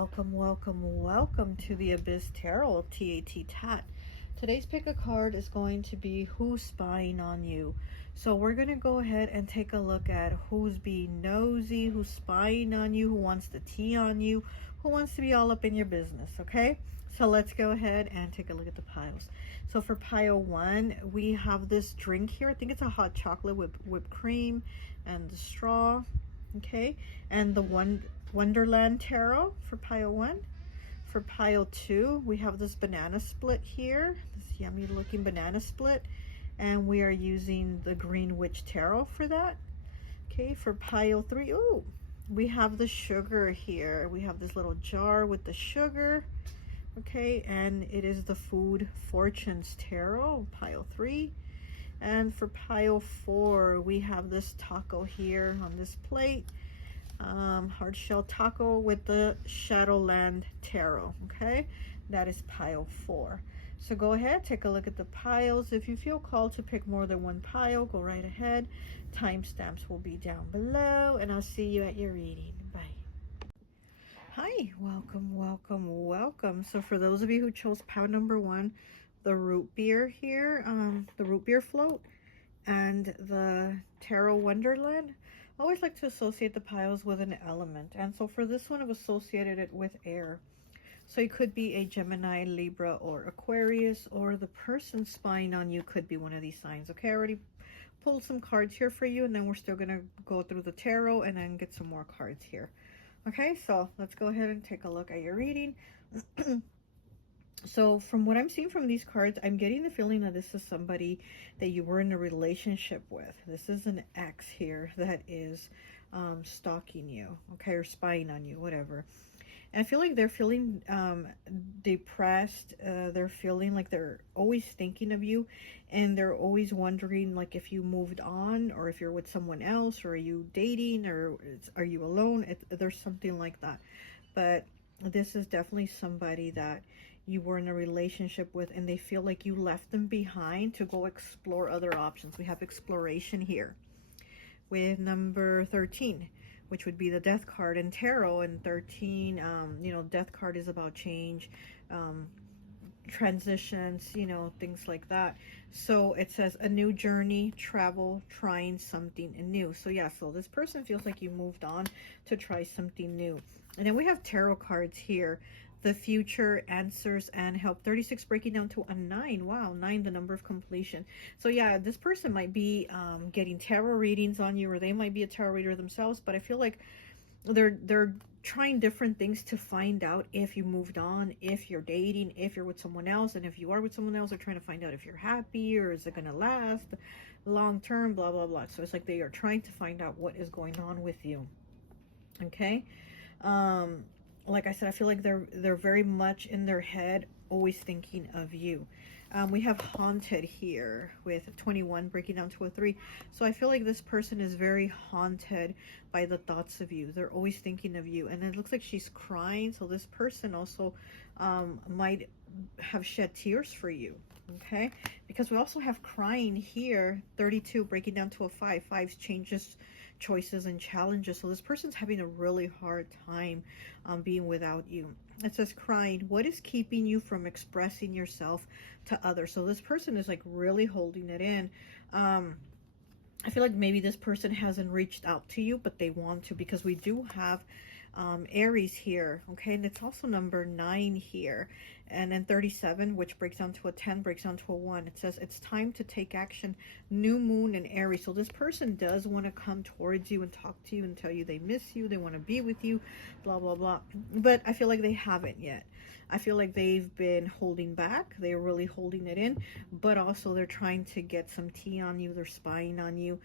welcome to the Abyss Tarot T.A.T. Today's pick a card is going to be who's spying on you. So we're going to go ahead and take a look at who's being nosy, who's spying on you, who wants the tea on you, who wants to be all up in your business, okay? So let's go ahead and take a look at the piles. So for pile 1, we have this drink here. I think it's a hot chocolate with whipped cream and the straw, okay? And the Wonderland Tarot for pile 1. For pile 2, we have this banana split here, this yummy looking banana split, and we are using the Green Witch Tarot for that. Okay, for pile 3, ooh, we have the sugar here. We have this little jar with the sugar, okay, and it is the Food Fortunes Tarot, pile 3. And for pile 4, we have this taco here on this plate. Hard shell taco with the Shadowland Tarot, okay? That is pile 4. So go ahead, take a look at the piles. If you feel called to pick more than one pile, go right ahead. Timestamps will be down below, and I'll see you at your reading. Bye. Hi, welcome. So for those of you who chose pile number 1, the root beer here, the root beer float, and the Tarot Wonderland, I always like to associate the piles with an element, and so for this one I've associated it with air. So it could be a Gemini, Libra, or Aquarius, or the person spying on you could be one of these signs. Okay, I already pulled some cards here for you, and then we're still gonna go through the tarot and then get some more cards here. Okay, so let's go ahead and take a look at your reading. So from what I'm seeing from these cards, I'm getting the feeling that this is somebody that you were in a relationship with. This is an ex here that is stalking you, okay, or spying on you, whatever. And I feel like they're feeling depressed. They're feeling like they're always thinking of you, and they're always wondering like if you moved on, or if you're with someone else, or are you dating, or are you alone? There's something like that. But this is definitely somebody that you were in a relationship with, and they feel like you left them behind to go explore other options. We have exploration here with number 13, which would be the death card in tarot. And 13, you know, death card is about change, transitions, you know, things like that. So it says a new journey, travel, trying something new. So yeah, so this person feels like you moved on to try something new. And then we have tarot cards here, the future, answers, and help. 36 breaking down to a 9. Wow, 9, the number of completion. So yeah, this person might be getting tarot readings on you, or they might be a tarot reader themselves, but I feel like they're trying different things to find out if you moved on, if you're dating, if you're with someone else, and if you are with someone else, they're trying to find out if you're happy, or is it gonna last long term, blah blah blah. So it's like they are trying to find out what is going on with you. Okay, like I said, I feel like they're very much in their head, always thinking of you. We have haunted here with 21 breaking down to a 3. So I feel like this person is very haunted by the thoughts of you. They're always thinking of you, and it looks like she's crying. So this person also might have shed tears for you, okay? Because we also have crying here, 32 breaking down to a 5. 5 changes, choices, and challenges. So this person's having a really hard time being without you. It says crying, what is keeping you from expressing yourself to others? So this person is like really holding it in. I feel like maybe this person hasn't reached out to you, but they want to, because we do have Aries here, okay? And it's also number 9 here. And then 37, which breaks down to a 10, breaks down to a 1. It says it's time to take action. New moon in Aries. So this person does want to come towards you and talk to you and tell you they miss you, they want to be with you, blah blah blah. But I feel like they haven't yet. I feel like they've been holding back. They're really holding it in, but also they're trying to get some tea on you. They're spying on you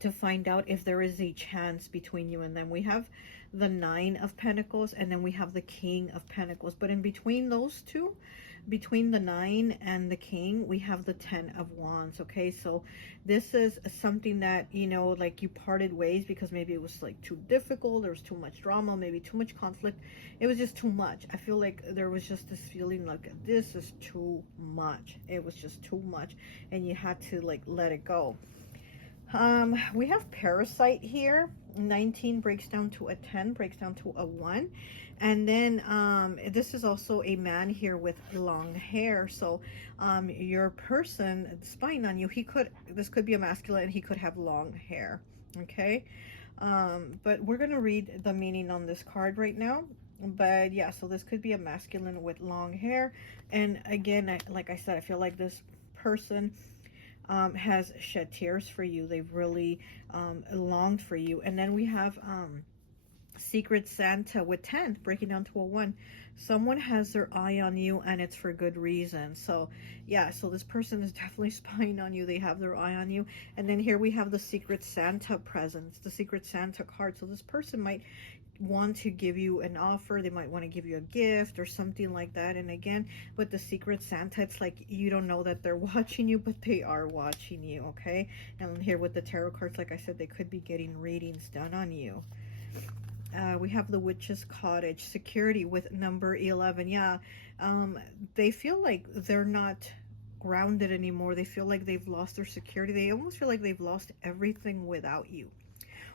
to find out if there is a chance between you and them. We have the 9 of Pentacles, and then we have the King of Pentacles. But in between those two, between the 9 and the King, we have the 10 of Wands, okay? So this is something that, you know, like you parted ways because maybe it was like too difficult, there was too much drama, maybe too much conflict. It was just too much. I feel like there was just this feeling like this is too much. It was just too much, and you had to like let it go. We have Parasite here. 19 breaks down to a 10, breaks down to a 1. And then this is also a man here with long hair. So your person spying on you, this could be a masculine, and he could have long hair. Okay. But we're going to read the meaning on this card right now. But yeah, so this could be a masculine with long hair. And again, like I said, I feel like this person has shed tears for you. They've really longed for you. And then we have Secret Santa with 10 breaking down to a 1. Someone has their eye on you, and it's for good reason. So yeah, so this person is definitely spying on you. They have their eye on you. And then here we have the Secret Santa presence, the Secret Santa card. So this person might want to give you an offer. They might want to give you a gift or something like that. And again, with the Secret Santa, it's like you don't know that they're watching you, but they are watching you. Okay. And here with the tarot cards, like I said, they could be getting readings done on you. We have the Witch's Cottage, security with number 11. Yeah, they feel like they're not grounded anymore. They feel like they've lost their security. They almost feel like they've lost everything without you.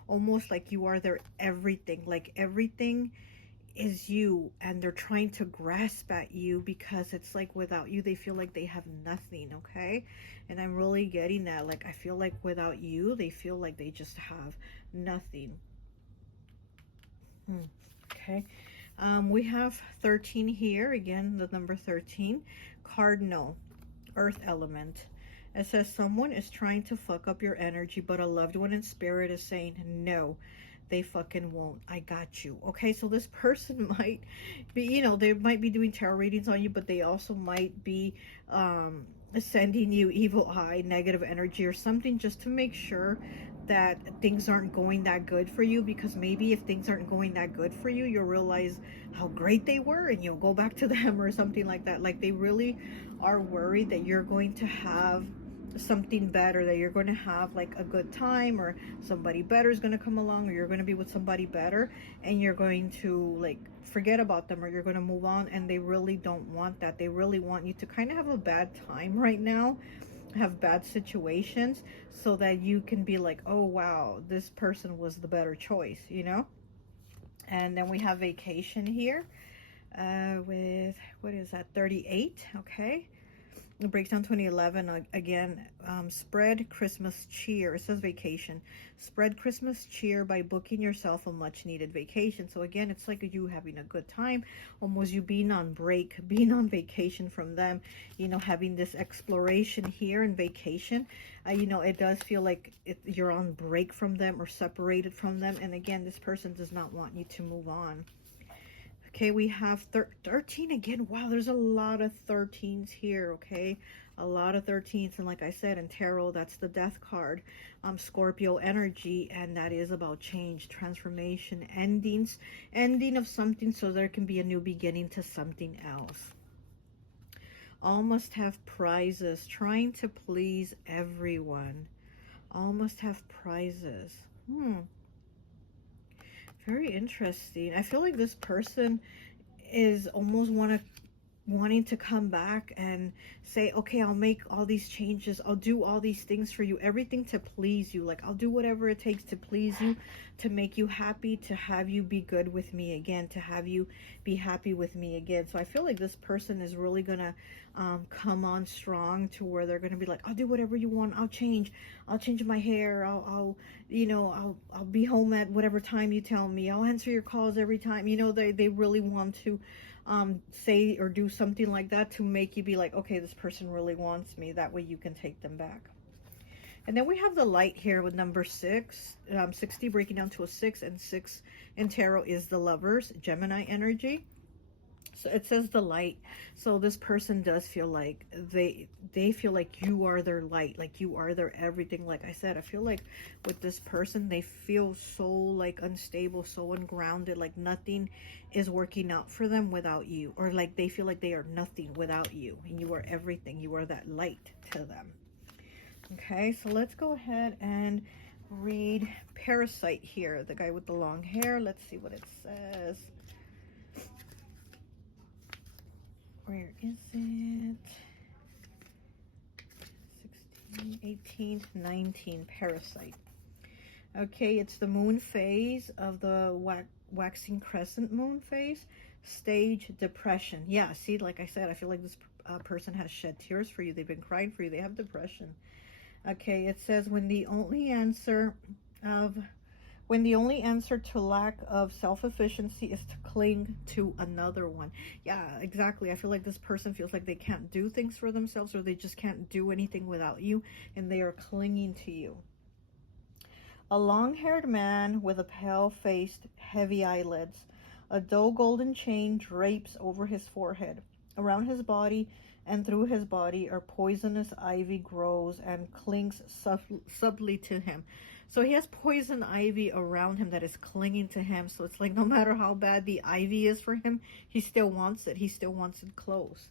Almost like you are their everything. Like everything is you, and they're trying to grasp at you because it's like without you, they feel like they have nothing. Okay. And I'm really getting that. Like, I feel like without you, they feel like they just have nothing. Okay. We have 13 here. Again, the number 13. Cardinal, earth element. It says someone is trying to fuck up your energy, but a loved one in spirit is saying, no, they fucking won't. I got you. Okay, so this person might be, you know, they might be doing tarot readings on you, but they also might be sending you evil eye, negative energy or something, just to make sure that things aren't going that good for you. Because maybe if things aren't going that good for you, you'll realize how great they were, and you'll go back to them or something like that. Like, they really are worried that you're going to have something better, that you're going to have like a good time, or somebody better is going to come along, or you're going to be with somebody better, and you're going to like forget about them, or you're going to move on. And they really don't want that. They really want you to kind of have a bad time right now, have bad situations, so that you can be like, oh wow, this person was the better choice, you know. And then we have vacation here with, what is that, 38. Okay. It breaks down 2011 again. Spread Christmas cheer. It says vacation. Spread Christmas cheer by booking yourself a much needed vacation. So again, it's like you having a good time, almost you being on break, being on vacation from them, you know, having this exploration here and vacation. You know, it does feel like you're on break from them or separated from them. And again, this person does not want you to move on. Okay, we have 13 again. Wow, there's a lot of 13s here, okay? A lot of 13s. And like I said, in tarot, that's the death card. Scorpio energy, and that is about change, transformation, endings, ending of something so there can be a new beginning to something else. All must have prizes, trying to please everyone. All must have prizes. Very interesting. I feel like this person is almost wanting to come back and say, okay, I'll make all these changes. I'll do all these things for you. Everything to please you. Like, I'll do whatever it takes to please you, to make you happy, to have you be good with me again, to have you be happy with me again. So I feel like this person is really going to come on strong, to where they're going to be like, I'll do whatever you want. I'll change my hair. I'll be home at whatever time you tell me. I'll answer your calls every time. You know, they really want to say or do something like that to make you be like, okay, this person really wants me. That way you can take them back. And then we have the light here with number 6, 60 breaking down to a 6, and 6 in tarot is the Lovers, Gemini energy. So it says the light. So this person does feel like they feel like you are their light, like you are their everything. Like I said, I feel like with this person, they feel so like unstable, so ungrounded, like nothing is working out for them without you, or like they feel like they are nothing without you, and you are everything. You are that light to them. Okay, so let's go ahead and read Parasite here, the guy with the long hair. Let's see what it says. Where is it? 16. 18, 19, parasite. Okay, it's the moon phase of the waxing crescent moon phase. Stage depression. Yeah, see, like I said, I feel like this person has shed tears for you. They've been crying for you. They have depression. Okay, it says when the only answer to lack of self-efficiency is to cling to another one. Yeah, exactly. I feel like this person feels like they can't do things for themselves, or they just can't do anything without you, and they are clinging to you. A long-haired man with a pale-faced, heavy eyelids. A dull golden chain drapes over his forehead. Around his body and through his body a poisonous ivy grows and clings subtly to him. So he has poison ivy around him that is clinging to him. So it's like no matter how bad the ivy is for him, he still wants it. He still wants it close.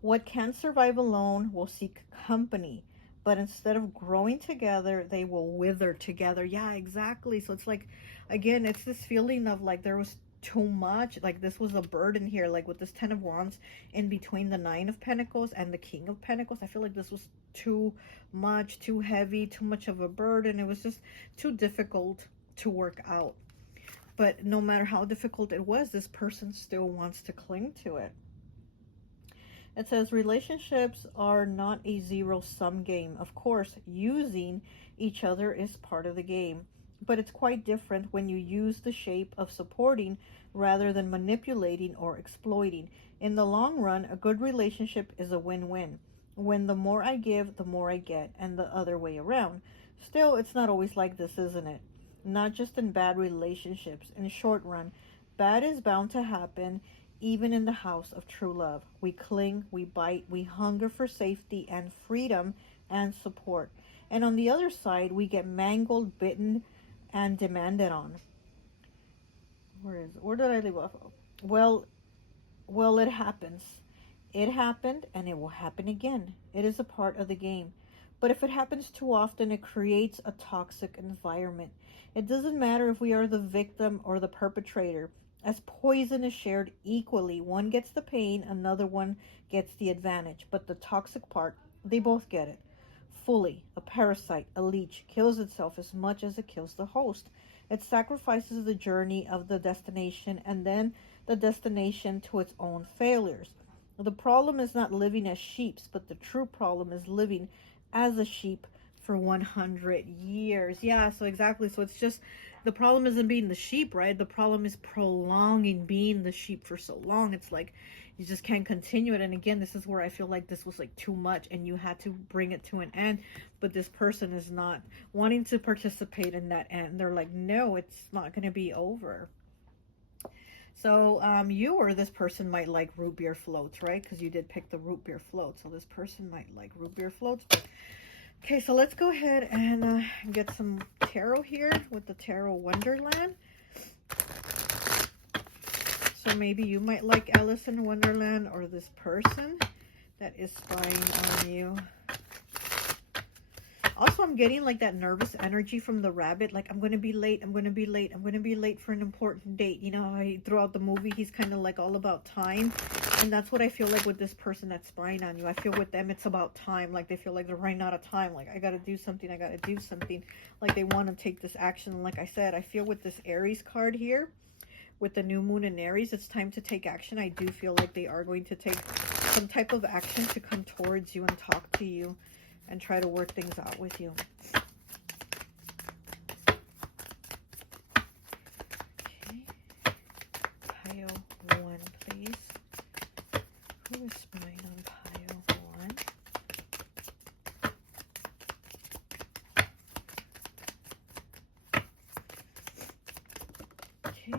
What can't survive alone will seek company. But instead of growing together, they will wither together. Yeah, exactly. So it's like, again, it's this feeling of like there was too much. Like this was a burden here. Like with this 10 of Wands in between the 9 of Pentacles and the King of Pentacles. I feel like this was too much, too heavy, too much of a burden. It was just too difficult to work out. But no matter how difficult it was, this person still wants to cling to it. It says relationships are not a zero-sum game. Of course, using each other is part of the game, but it's quite different when you use the shape of supporting rather than manipulating or exploiting. In the long run, a good relationship is a win-win. When the more I give, the more I get, and the other way around. Still, it's not always like this, isn't it? Not just in bad relationships. In short run, bad is bound to happen. Even in the house of true love, we cling, we bite, we hunger for safety and freedom and support. And on the other side, we get mangled, bitten, and demanded on. Where did I leave off? Well, it happens. It happened, and it will happen again. It is a part of the game. But if it happens too often, it creates a toxic environment. It doesn't matter if we are the victim or the perpetrator. As poison is shared equally, one gets the pain, another one gets the advantage. But the toxic part, they both get it. Fully, a parasite, a leech, kills itself as much as it kills the host. It sacrifices the journey of the destination and then the destination to its own failures. The problem is not living as sheep, but the true problem is living as a sheep for 100 years. Yeah, so exactly. So it's just, the problem isn't being the sheep, right? The problem is prolonging being the sheep for so long. It's like you just can't continue it. And again, this is where I feel like this was like too much and you had to bring it to an end. But this person is not wanting to participate in that end. They're like, no, it's not going to be over. So you or this person might like root beer floats, right? Because you did pick the root beer float. So this person might like root beer floats. Okay, so let's go ahead and get some tarot here with the Tarot Wonderland. So maybe you might like Alice in Wonderland, or this person that is spying on you. Also, I'm getting like that nervous energy from the rabbit. Like, I'm going to be late. I'm going to be late. I'm going to be late for an important date. You know, throughout the movie, he's kind of like all about time. And that's what I feel like with this person that's spying on you. I feel with them, it's about time. Like, they feel like they're running out of time. Like, I got to do something. I got to do something. Like, they want to take this action. And like I said, I feel with this Aries card here, with the new moon in Aries, it's time to take action. I do feel like they are going to take some type of action to come towards you and talk to you and try to work things out with you. Okay. Pile 1, please. Who is spying on pile 1? Okay.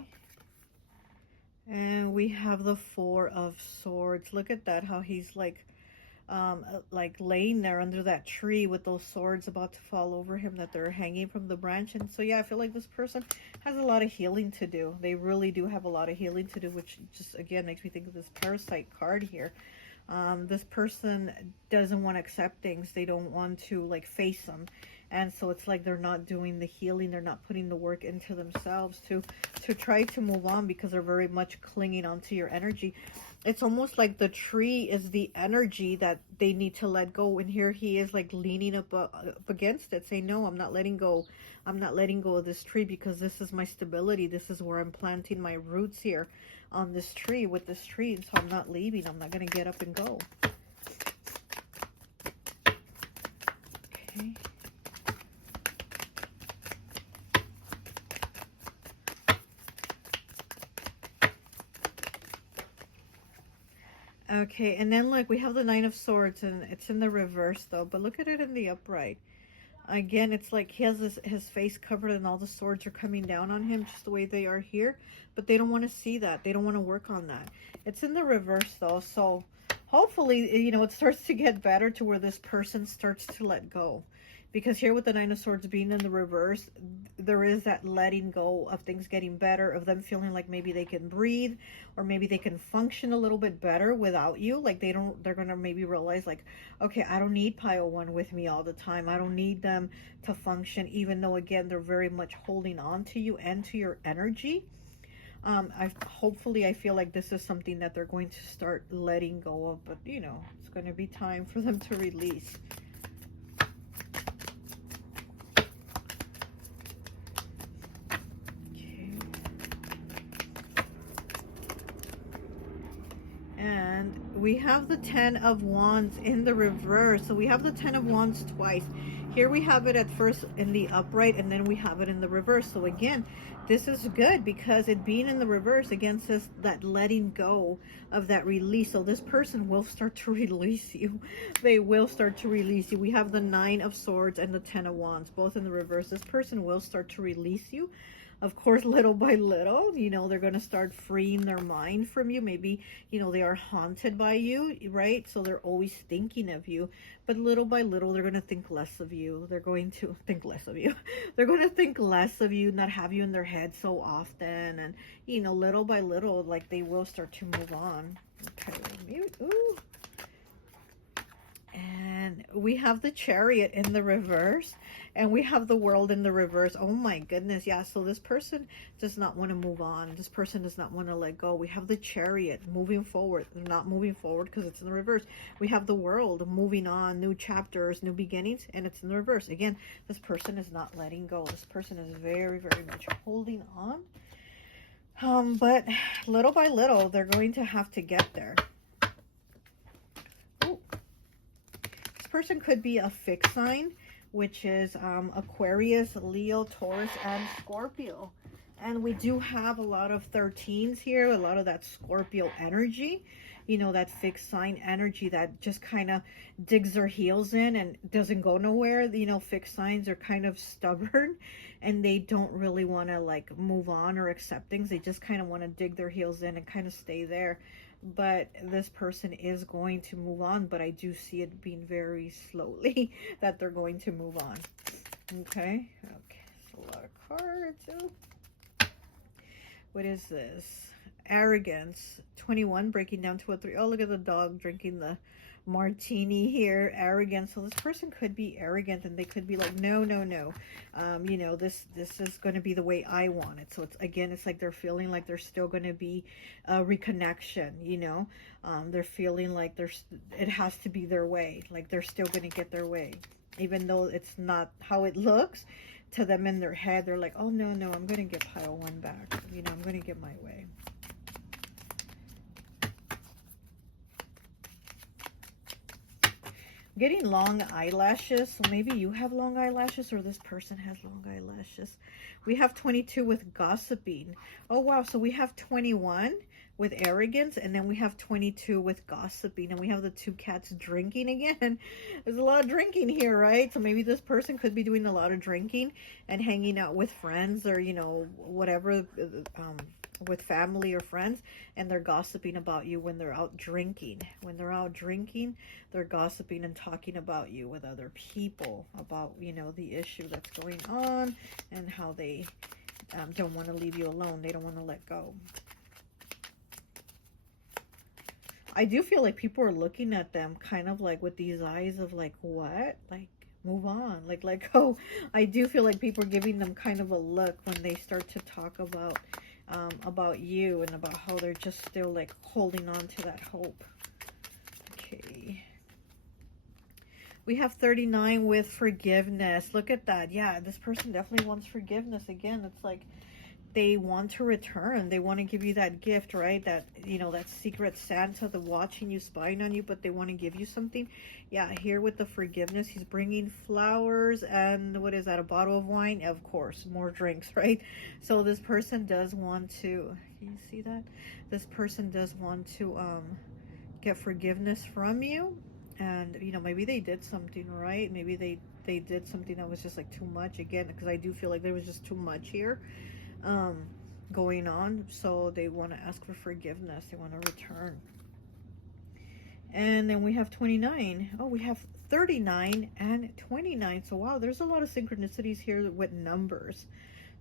And we have the 4 of Swords. Look at that, how he's like laying there under that tree with those swords about to fall over him, that they're hanging from the branch. And so yeah, I feel like this person has a lot of healing to do. They really do have a lot of healing to do, which just again makes me think of this parasite card here. This person doesn't want to accept things. They don't want to like face them. And so it's like they're not doing the healing. They're not putting the work into themselves to try to move on, because they're very much clinging onto your energy. It's almost like the tree is the energy that they need to let go. And here he is like leaning up against it, saying, no, I'm not letting go. I'm not letting go of this tree, because this is my stability. This is where I'm planting my roots here on this tree, with this tree. And so I'm not leaving. I'm not going to get up and go. Okay. Okay, and then look, we have the Nine of Swords, and it's in the reverse though, but look at it in the upright. Again, it's like he has his face covered and all the swords are coming down on him just the way they are here, but they don't want to see that. They don't want to work on that. It's in the reverse though, so hopefully, you know, it starts to get better to where this person starts to let go. Because here with the Nine of Swords being in the reverse, there is that letting go of things getting better, of them feeling like maybe they can breathe, or maybe they can function a little bit better without you. Like they're going to maybe realize like, okay, I don't need pile one with me all the time. I don't need them to function, even though again, they're very much holding on to you and to your energy. Hopefully I feel like this is something that they're going to start letting go of, but you know, it's going to be time for them to release. And we have the Ten of Wands in the reverse. So we have the Ten of Wands twice. Here we have it at first in the upright, and then we have it in the reverse. So again, this is good because it being in the reverse again says that letting go of that release. So this person will start to release you. They will start to release you. We have the Nine of Swords and the Ten of Wands, both in the reverse. This person will start to release you. Of course, little by little, you know, they're going to start freeing their mind from you. Maybe, you know, they are haunted by you, right? So they're always thinking of you. But little by little, they're going to think less of you. They're going to think less of you. They're going to think less of you, not have you in their head so often. And, you know, little by little, like they will start to move on. Okay, mute. Ooh. And we have the Chariot in the reverse, and we have the World in the reverse. Oh my goodness, yeah. So this person does not want to move on. This person does not want to let go. We have the Chariot moving forward. They're not moving forward because it's in the reverse. We have the World moving on, new chapters, new beginnings, and it's in the reverse. Again, this person is not letting go. This person is very, very much holding on. But little by little, they're going to have to get there. Person could be a fixed sign, which is Aquarius, Leo, Taurus, and Scorpio. And we do have a lot of 13s here, a lot of that Scorpio energy, you know, that fixed sign energy that just kind of digs their heels in and doesn't go nowhere. You know, fixed signs are kind of stubborn and they don't really want to like move on or accept things. They just kind of want to dig their heels in and kind of stay there. But this person is going to move on, but I do see it being very slowly that they're going to move on. Okay, so a lot of cards. Oh. What is this? Arrogance. 21, breaking down to a 3. Oh, look at the dog drinking the martini here. Arrogance. So this person could be arrogant and they could be like, no, no, no. You know, this is going to be the way I want it. So it's, again, it's like they're feeling like there's still going to be a reconnection, you know. They're feeling like it has to be their way. Like they're still going to get their way. Even though it's not how it looks to them in their head. They're like, oh, no, no, I'm going to get pile one back. You know, I'm going to get my way. Getting long eyelashes. So maybe you have long eyelashes or this person has long eyelashes. We have 22 with gossiping. Oh, wow. So we have 21 with arrogance, and then we have 22 with gossiping, and we have the 2 cats drinking again. There's a lot of drinking here, right? So maybe this person could be doing a lot of drinking and hanging out with friends or, you know, whatever, with family or friends, and they're gossiping about you when they're out drinking. When they're out drinking, they're gossiping and talking about you with other people about, you know, the issue that's going on and how they don't want to leave you alone. They don't want to let go. I do feel like people are looking at them kind of like with these eyes of like, what? Like, move on. Like, oh, I do feel like people are giving them kind of a look when they start to talk about you and about how they're just still like holding on to that hope. Okay. We have 39 with forgiveness. Look at that. Yeah, this person definitely wants forgiveness. Again, it's like they want to return. They want to give you that gift, right? That, you know, that secret Santa, the watching you, spying on you, but they want to give you something. Yeah, here with the forgiveness, he's bringing flowers and what is that? A bottle of wine? Of course, more drinks, right? So this person does want to, can you see that? This person does want to get forgiveness from you. And, you know, maybe they did something, right? Maybe they did something that was just like too much, again, because I do feel like there was just too much here going on. So they want to ask for forgiveness. They want to return. And then we have 29. Oh, we have 39 and 29. So wow, there's a lot of synchronicities here with numbers.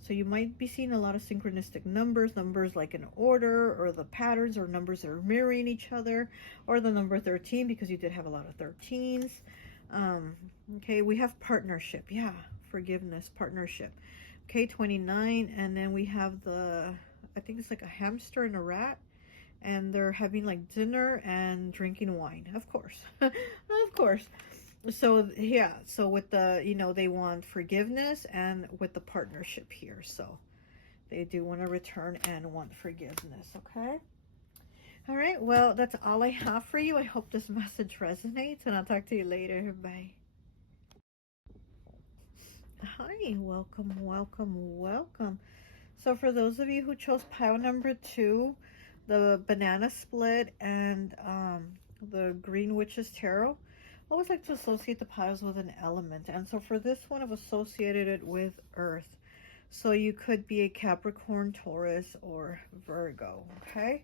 So you might be seeing a lot of synchronistic numbers like in order, or the patterns, or numbers that are mirroring each other, or the number 13, because you did have a lot of 13s. Okay, we have partnership. Yeah, forgiveness, partnership. Okay, 29, and then we have the, I think it's like a hamster and a rat, and they're having like dinner and drinking wine, of course. Of course. So yeah, so with the, you know, they want forgiveness and with the partnership here, so they do want to return and want forgiveness. Okay, all right, well, that's all I have for you. I hope this message resonates, and I'll talk to you later. Bye. Hi, welcome, welcome, welcome. So for those of you who chose pile number 2, the banana split and the Green Witch's Tarot, I always like to associate the piles with an element. And so for this one, I've associated it with Earth. So you could be a Capricorn, Taurus, or Virgo, okay?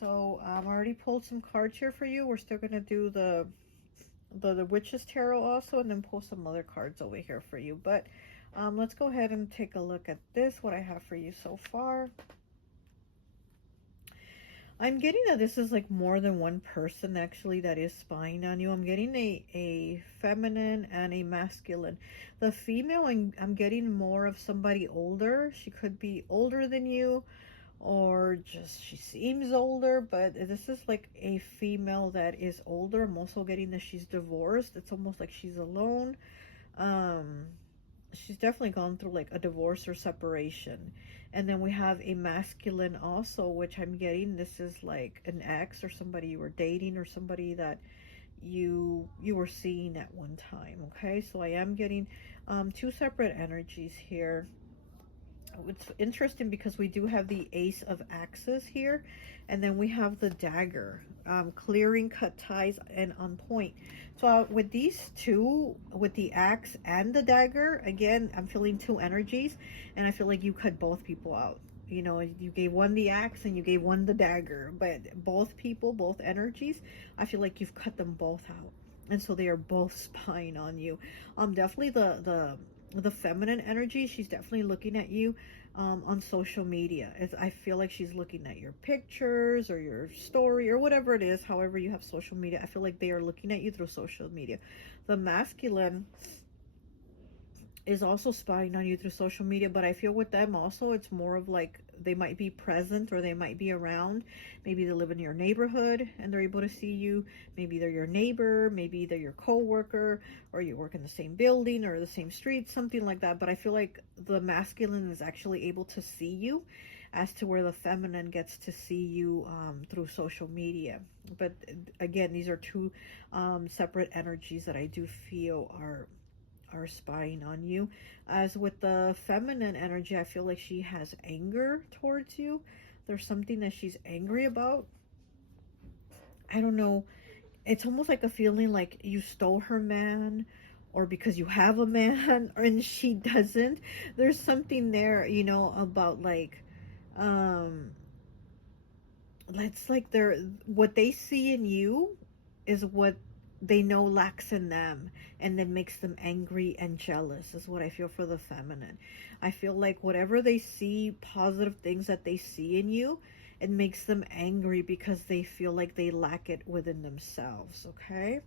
So I already pulled some cards here for you. We're still going to do the Witch's Tarot also, and then pull some other cards over here for you. But let's go ahead and take a look at this, what I have for you so far. I'm getting that this is like more than one person actually that is spying on you. I'm getting a feminine and a masculine. The female, I'm getting more of somebody older. She could be older than you, or just she seems older, but this is like a female that is older. I'm also getting that she's divorced. It's almost like she's alone. She's definitely gone through like a divorce or separation. And then we have a masculine also, which I'm getting, this is like an ex or somebody you were dating, or somebody that you were seeing at one time. Okay, so I am getting 2 separate energies here. It's interesting because we do have the Ace of Axes here, and then we have the dagger, clearing, cut ties, and on point. So with these two, with the axe and the dagger, again, I'm feeling 2 energies, and I feel like you cut both people out. You know, you gave one the axe and you gave one the dagger, but both people, both energies, I feel like you've cut them both out, and so they are both spying on you. Definitely the feminine energy, she's definitely looking at you on social media. I feel like she's looking at your pictures or your story or whatever it is, however you have social media. I feel like they are looking at you through social media. The masculine is also spying on you through social media, but I feel with them also, it's more of like they might be present or they might be around. Maybe they live in your neighborhood and they're able to see you. Maybe they're your neighbor, maybe they're your co-worker, or you work in the same building or the same street, something like that. But I feel like the masculine is actually able to see you, as to where the feminine gets to see you through social media. But again, these are 2 separate energies that I do feel are spying on you. As with the feminine energy, I feel like she has anger towards you. There's something that she's angry about. I don't know. It's almost like a feeling like you stole her man, or because you have a man and she doesn't. There's something there, you know, about like it's like what they see in you is what they know lacks in them, and then makes them angry and jealous, is what I feel for the feminine. I feel like whatever they see, positive things that they see in you, it makes them angry because they feel like they lack it within themselves, okay?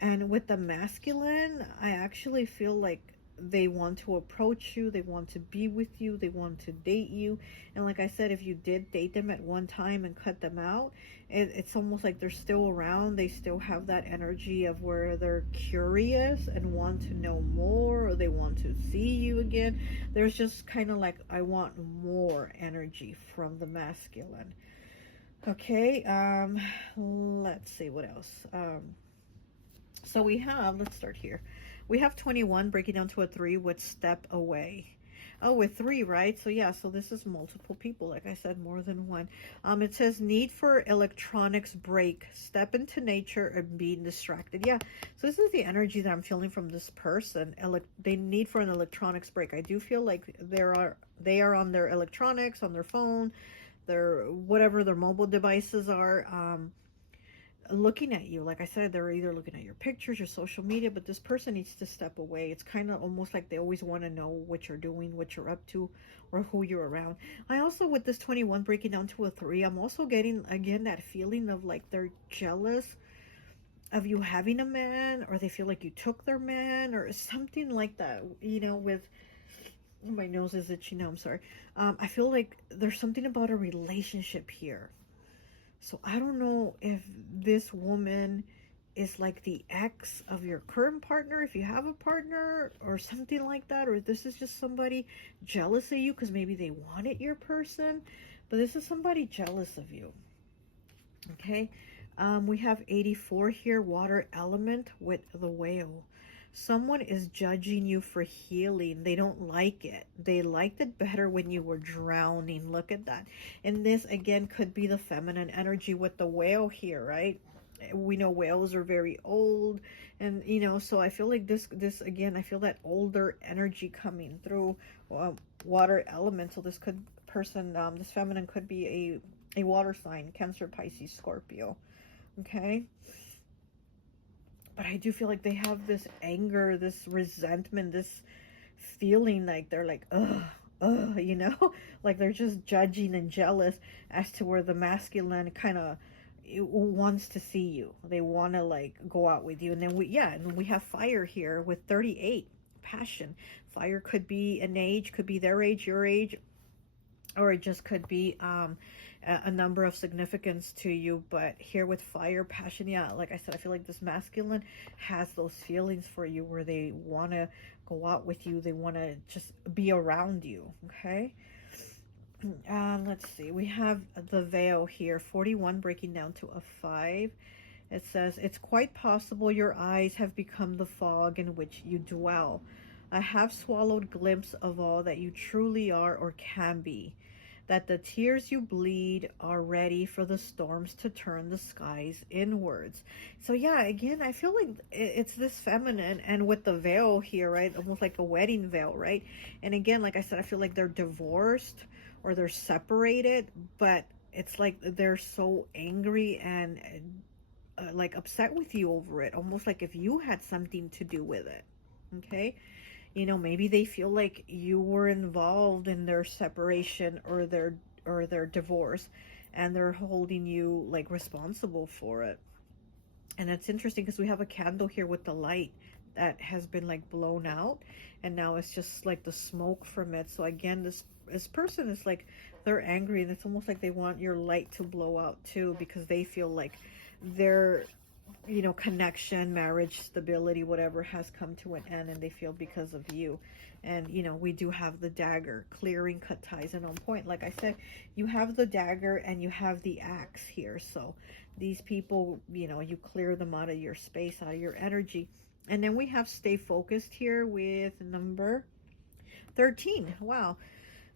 And with the masculine, I actually feel like they want to approach you, they want to be with you, they want to date you. And like I said, if you did date them at one time and cut them out, it's almost like they're still around. They still have that energy of where they're curious and want to know more, or they want to see you again. There's just kind of like, I want more energy from the masculine. Okay, let's see what else. So we have, let's start here. We have 21 breaking down to a 3 with step away. Oh, with 3, right? So yeah, so this is multiple people. Like I said, more than one. It says need for electronics break. Step into nature and being distracted. Yeah, so this is the energy that I'm feeling from this person. They need for an electronics break. I do feel like they are on their electronics, on their phone, their whatever their mobile devices are. Looking at you. Like I said, they're either looking at your pictures, your social media, but this person needs to step away. It's kind of almost like they always want to know what you're doing, what you're up to, or who you're around. I also, with this 21 breaking down to a 3, I'm also getting, again, that feeling of like they're jealous of you having a man, or they feel like you took their man, or something like that, you know, with... My nose is itchy now, I'm sorry. I feel like there's something about a relationship here. So I don't know if this woman is like the ex of your current partner, if you have a partner or something like that, or this is just somebody jealous of you because maybe they wanted your person, but this is somebody jealous of you. Okay, we have 84 here, water element with the whale. Someone is judging you for healing. They don't like it. They liked it better when you were drowning. Look at that. And this, again, could be the feminine energy with the whale here, right? We know whales are very old. And, you know, so I feel like this again, I feel that older energy coming through. Water elemental. This could person, this feminine could be a water sign. Cancer, Pisces, Scorpio. Okay? But I do feel like they have this anger, this resentment, this feeling like they're like, ugh, you know? Like they're just judging and jealous as to where the masculine kind of wants to see you. They want to like go out with you. And then we have fire here with 38, passion. Fire could be an age, could be their age, your age, or it just could be a number of significance to you. But here with fire, passion, yeah, like I said, I feel like this masculine has those feelings for you where they want to go out with you, they want to just be around you. Okay, let's see, we have the veil here, 41 breaking down to a 5. It says, it's quite possible your eyes have become the fog in which you dwell. I have swallowed glimpse of all that you truly are or can be, that the tears you bleed are ready for the storms to turn the skies inwards. So yeah, again, I feel like it's this feminine, and with the veil here, right, almost like a wedding veil, right? And again, like I said, I feel like they're divorced or they're separated, but it's like they're so angry and like upset with you over it, almost like if you had something to do with it. Okay, you know, maybe they feel like you were involved in their separation or their divorce, and they're holding you like responsible for it. And it's interesting because we have a candle here with the light that has been like blown out, and now it's just like the smoke from it. So again, this person is like, they're angry, and it's almost like they want your light to blow out too, because they feel like their, you know, connection, marriage, stability, whatever, has come to an end, and they feel because of you. And you know, we do have the dagger, clearing, cut ties, and on point. Like I said, you have the dagger and you have the axe here. So these people, you know, you clear them out of your space, out of your energy. And then we have stay focused here with number 13. Wow.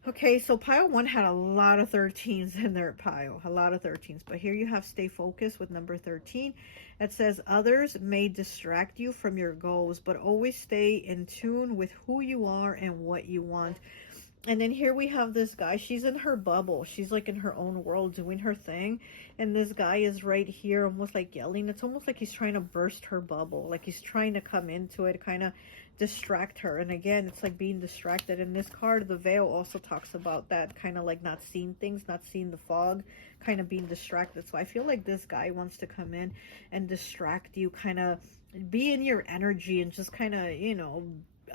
Okay, so pile 1 had a lot of 13s in their pile, a lot of 13s. But here you have stay focused with number 13. It says, others may distract you from your goals, but always stay in tune with who you are and what you want. And then here we have this guy. She's in her bubble. She's like in her own world doing her thing. And this guy is right here almost like yelling. It's almost like he's trying to burst her bubble. Like he's trying to come into it, kind of distract her. And again, it's like being distracted. And this card, the veil, also talks about that, kind of like not seeing things, not seeing the fog, kind of being distracted. So I feel like this guy wants to come in and distract you, kind of be in your energy and just kind of, you know,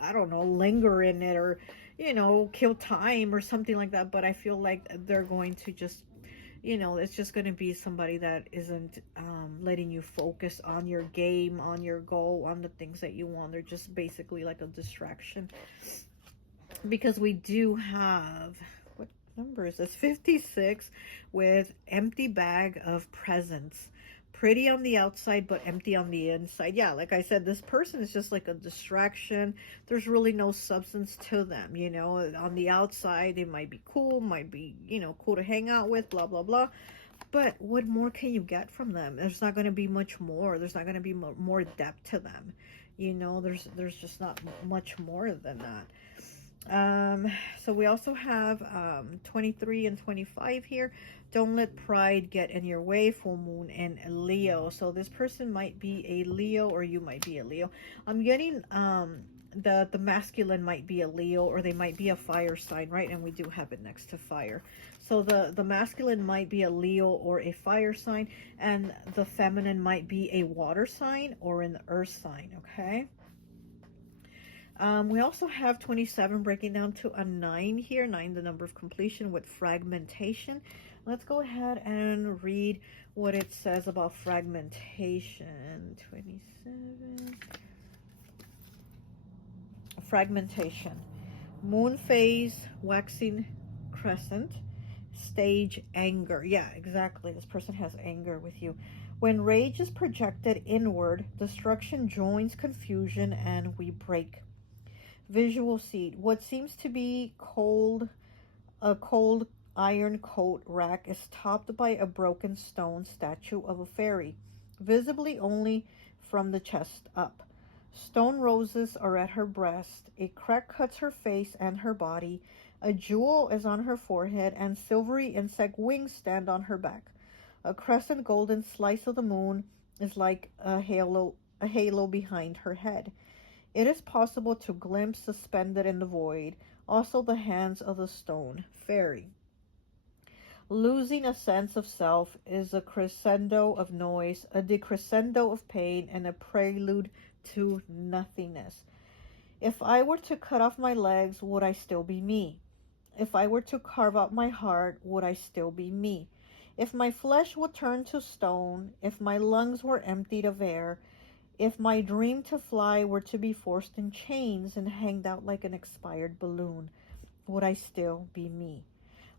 I don't know, linger in it, or, you know, kill time or something like that. But I feel like they're going to just, you know, it's just going to be somebody that isn't letting you focus on your game, on your goal, on the things that you want. They're just basically like a distraction. Because we do have, what number is this? 56, with empty bag of presents. Pretty on the outside, but empty on the inside. Yeah, like I said, this person is just like a distraction. There's really no substance to them, you know. On the outside, they might be cool, might be, you know, cool to hang out with, blah, blah, blah. But what more can you get from them? There's not going to be much more. There's not going to be more depth to them. You know, there's just not much more than that. So we also have 23 and 25 here. Don't let pride get in your way. Full moon and Leo. So this person might be a Leo, or you might be a Leo. I'm getting the masculine might be a Leo, or they might be a fire sign, right? And we do have it next to fire. So the masculine might be a Leo or a fire sign, and the feminine might be a water sign or an earth sign, okay? We also have 27 breaking down to a 9 here. 9, the number of completion, with fragmentation. Let's go ahead and read what it says about fragmentation. 27. Fragmentation. Moon phase, waxing crescent. Stage, anger. Yeah, exactly. This person has anger with you. When rage is projected inward, destruction joins confusion and we break. Visual seed. What seems to be a cold iron coat rack is topped by a broken stone statue of a fairy, visibly only from the chest up. Stone roses are at her breast. A crack cuts her face and her body. A jewel is on her forehead, and silvery insect wings stand on her back. A crescent golden slice of the moon is like a halo behind her head. It is possible to glimpse suspended in the void, also the hands of the stone fairy. Losing a sense of self is a crescendo of noise, a decrescendo of pain, and a prelude to nothingness. If I were to cut off my legs, would I still be me? If I were to carve out my heart, would I still be me? If my flesh would turn to stone, if my lungs were emptied of air, if my dream to fly were to be forced in chains and hanged out like an expired balloon, would I still be me?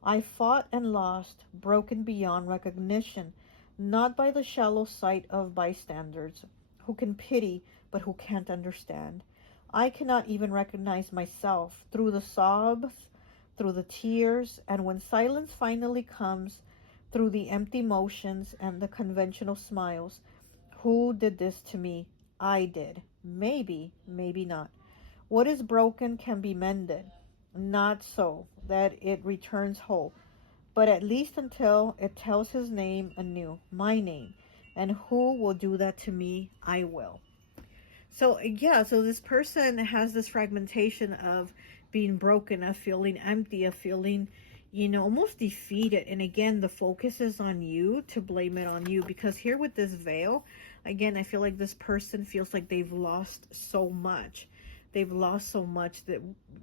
I fought and lost, broken beyond recognition, not by the shallow sight of bystanders, who can pity but who can't understand. I cannot even recognize myself through the sobs, through the tears, and when silence finally comes, through the empty motions and the conventional smiles. Who did this to me? I did. Maybe, maybe not. What is broken can be mended. Not so that it returns whole, but at least until it tells his name anew, my name. And who will do that to me? I will. So yeah, so this person has this fragmentation of being broken, of feeling empty, of feeling, you know, almost defeated. And again, the focus is on you, to blame it on you, because here with this veil, again, I feel like this person feels like they've lost so much. They've lost so much that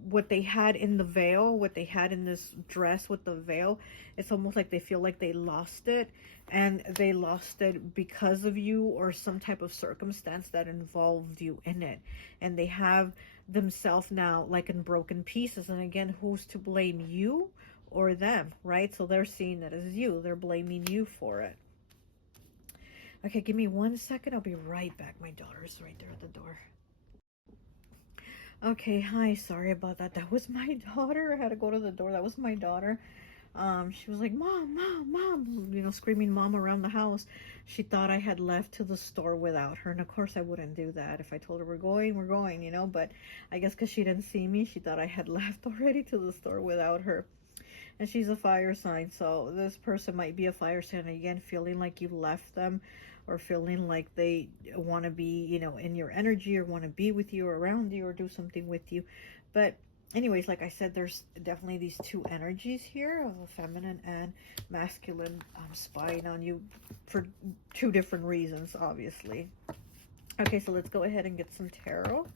what they had in the veil, what they had in this dress with the veil, it's almost like they feel like they lost it, and they lost it because of you or some type of circumstance that involved you in it. And they have themselves now like in broken pieces. And again, who's to blame, you or them, right? So they're seeing it as you. They're blaming you for it. Okay, give me 1 second. I'll be right back. My daughter's right there at the door. Okay, hi. Sorry about that. That was my daughter. I had to go to the door. That was my daughter. She was like, Mom, Mom, Mom, you know, screaming Mom around the house. She thought I had left to the store without her. And of course I wouldn't do that. If I told her we're going, you know, but I guess because she didn't see me, she thought I had left already to the store without her. And she's a fire sign, so this person might be a fire sign again, feeling like you left them, or feeling like they want to be, you know, in your energy, or want to be with you, or around you, or do something with you. But anyways, like I said, there's definitely these two energies here of a feminine and masculine spying on you for two different reasons, obviously. Okay, so let's go ahead and get some tarot.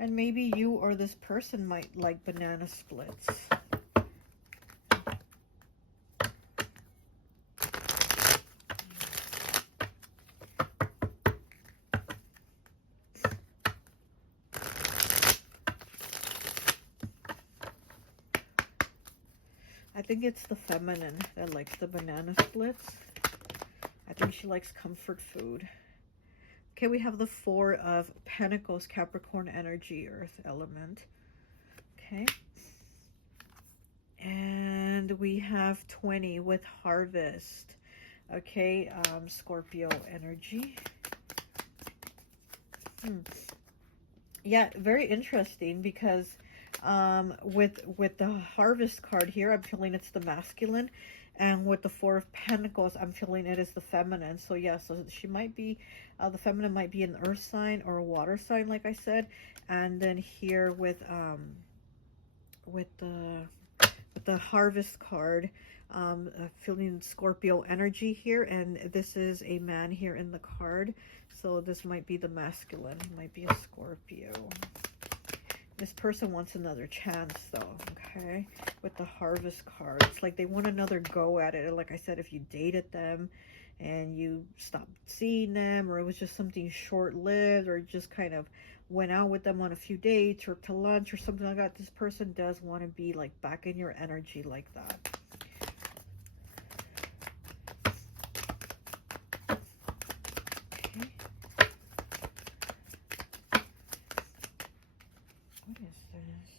And maybe you or this person might like banana splits. I think it's the feminine that likes the banana splits. I think she likes comfort food. Okay, we have the Four of Pentacles, Capricorn energy, Earth element. Okay. And we have 20 with Harvest. Okay, Scorpio energy. Yeah, very interesting because with the Harvest card here, I'm feeling it's the masculine. And with the Four of Pentacles, I'm feeling it is the feminine. So yeah, so she might be, the feminine might be an earth sign or a water sign, like I said. And then here with the Harvest card, feeling Scorpio energy here. And this is a man here in the card. So this might be the masculine. It might be a Scorpio. This person wants another chance though, okay? With the Harvest card. It's like they want another go at it. Like I said, if you dated them and you stopped seeing them, or it was just something short-lived, or just kind of went out with them on a few dates or to lunch or something like that, this person does want to be like back in your energy like that. Okay. What is this?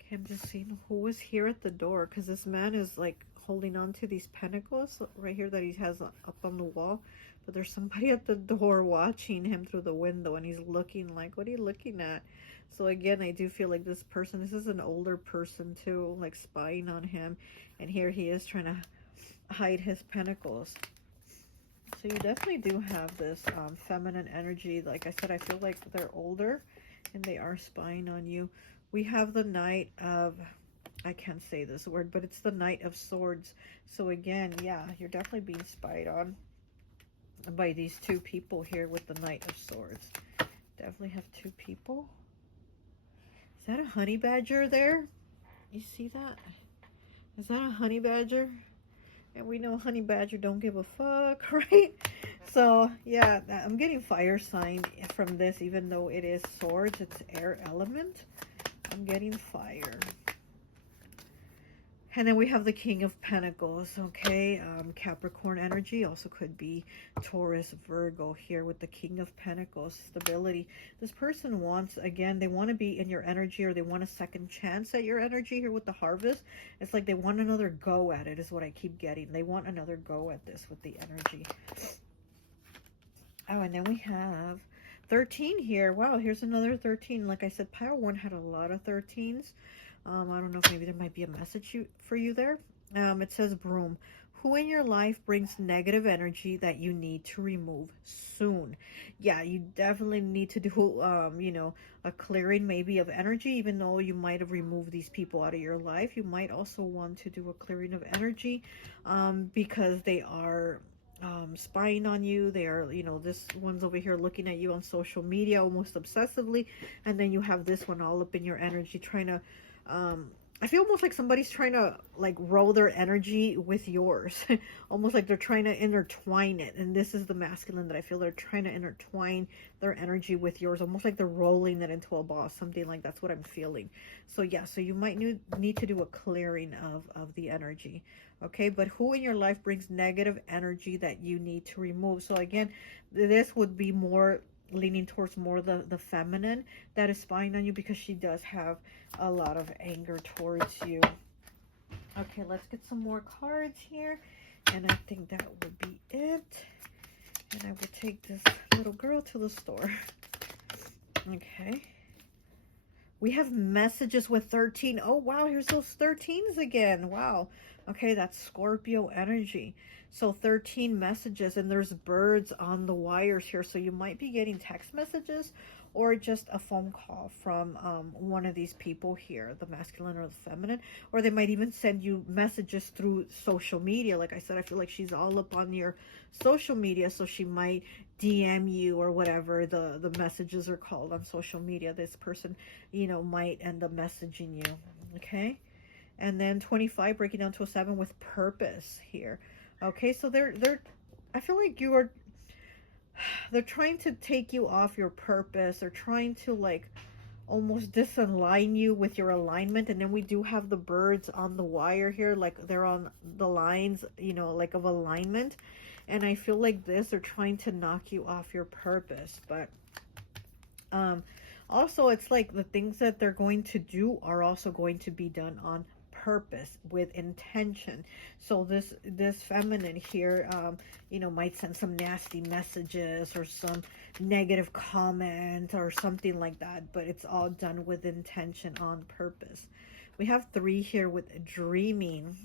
Okay, I'm just seeing who was here at the door, because this man is like holding on to these pentacles right here that he has up on the wall, but there's somebody at the door watching him through the window, and he's looking like, what are you looking at? So again, I do feel like this person, this is an older person too, like spying on him, and here he is trying to hide his pentacles. So you definitely do have this feminine energy. Like I said, I feel like they're older and they are spying on you. We have the Knight of, I can't say this word, but it's the Knight of Swords. So again, yeah, you're definitely being spied on by these two people here with the Knight of Swords. Definitely have two people. Is that a honey badger there? You see that? Is that a honey badger? And we know honey badger don't give a fuck, right? So yeah, I'm getting fire sign from this, even though it is swords, it's air element. I'm getting fire. And then we have the King of Pentacles, okay? Capricorn energy, also could be Taurus, Virgo here with the King of Pentacles, stability. This person wants, again, they want to be in your energy, or they want a second chance at your energy here with the Harvest. It's like they want another go at it is what I keep getting. They want another go at this with the energy. Oh, and then we have 13 here. Wow, here's another 13. Like I said, Pile 1 had a lot of 13s. I don't know if maybe there might be a message for you there. It says Broom. Who in your life brings negative energy that you need to remove soon? Yeah, you definitely need to do, you know, a clearing maybe of energy, even though you might have removed these people out of your life. You might also want to do a clearing of energy because they are spying on you. They are, you know, this one's over here looking at you on social media almost obsessively. And then you have this one all up in your energy trying to I feel almost like somebody's trying to like roll their energy with yours. Almost like they're trying to intertwine it. And this is the masculine that I feel they're trying to intertwine their energy with yours. Almost like they're rolling it into a ball. Something like that's what I'm feeling. So yeah, so you might need to do a clearing of the energy. Okay, but who in your life brings negative energy that you need to remove? So again, this would be more leaning towards more the feminine that is spying on you, because she does have a lot of anger towards you. Okay, let's get some more cards here, and I think that would be it. And I will take this little girl to the store. Okay, we have messages with 13. Oh wow, here's those 13s again. Wow. Okay, that's Scorpio energy. So 13 messages, and there's birds on the wires here. So you might be getting text messages or just a phone call from one of these people here, the masculine or the feminine. Or they might even send you messages through social media. Like I said, I feel like she's all up on your social media, so she might DM you or whatever the messages are called on social media. This person, you know, might end up messaging you. Okay. And then 25 breaking down to a 7 with purpose here. Okay, so they're I feel like they're trying to take you off your purpose. They're trying to like almost disalign you with your alignment. And then we do have the birds on the wire here, like they're on the lines, you know, like of alignment. And I feel like they're trying to knock you off your purpose. But also it's like the things that they're going to do are also going to be done on purpose with intention. So this feminine here, you know, might send some nasty messages or some negative comment or something like that, but it's all done with intention, on purpose. We have 3 here with dreaming.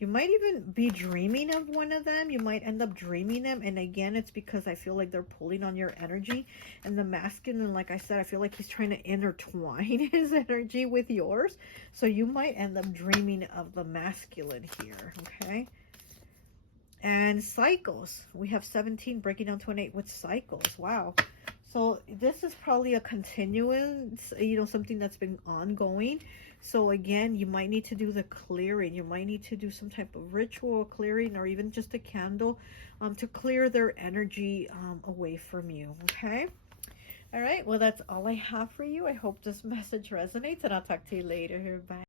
You might even be dreaming of one of them. You might end up dreaming them. And again, it's because I feel like they're pulling on your energy. And the masculine, like I said, I feel like he's trying to intertwine his energy with yours. So you might end up dreaming of the masculine here, okay? And cycles. We have 17 breaking down to an 8 with cycles. Wow. So this is probably a continuance, you know, something that's been ongoing. So again, you might need to do the clearing. You might need to do some type of ritual clearing, or even just a candle to clear their energy away from you. Okay. All right. Well, that's all I have for you. I hope this message resonates, and I'll talk to you later here. Bye.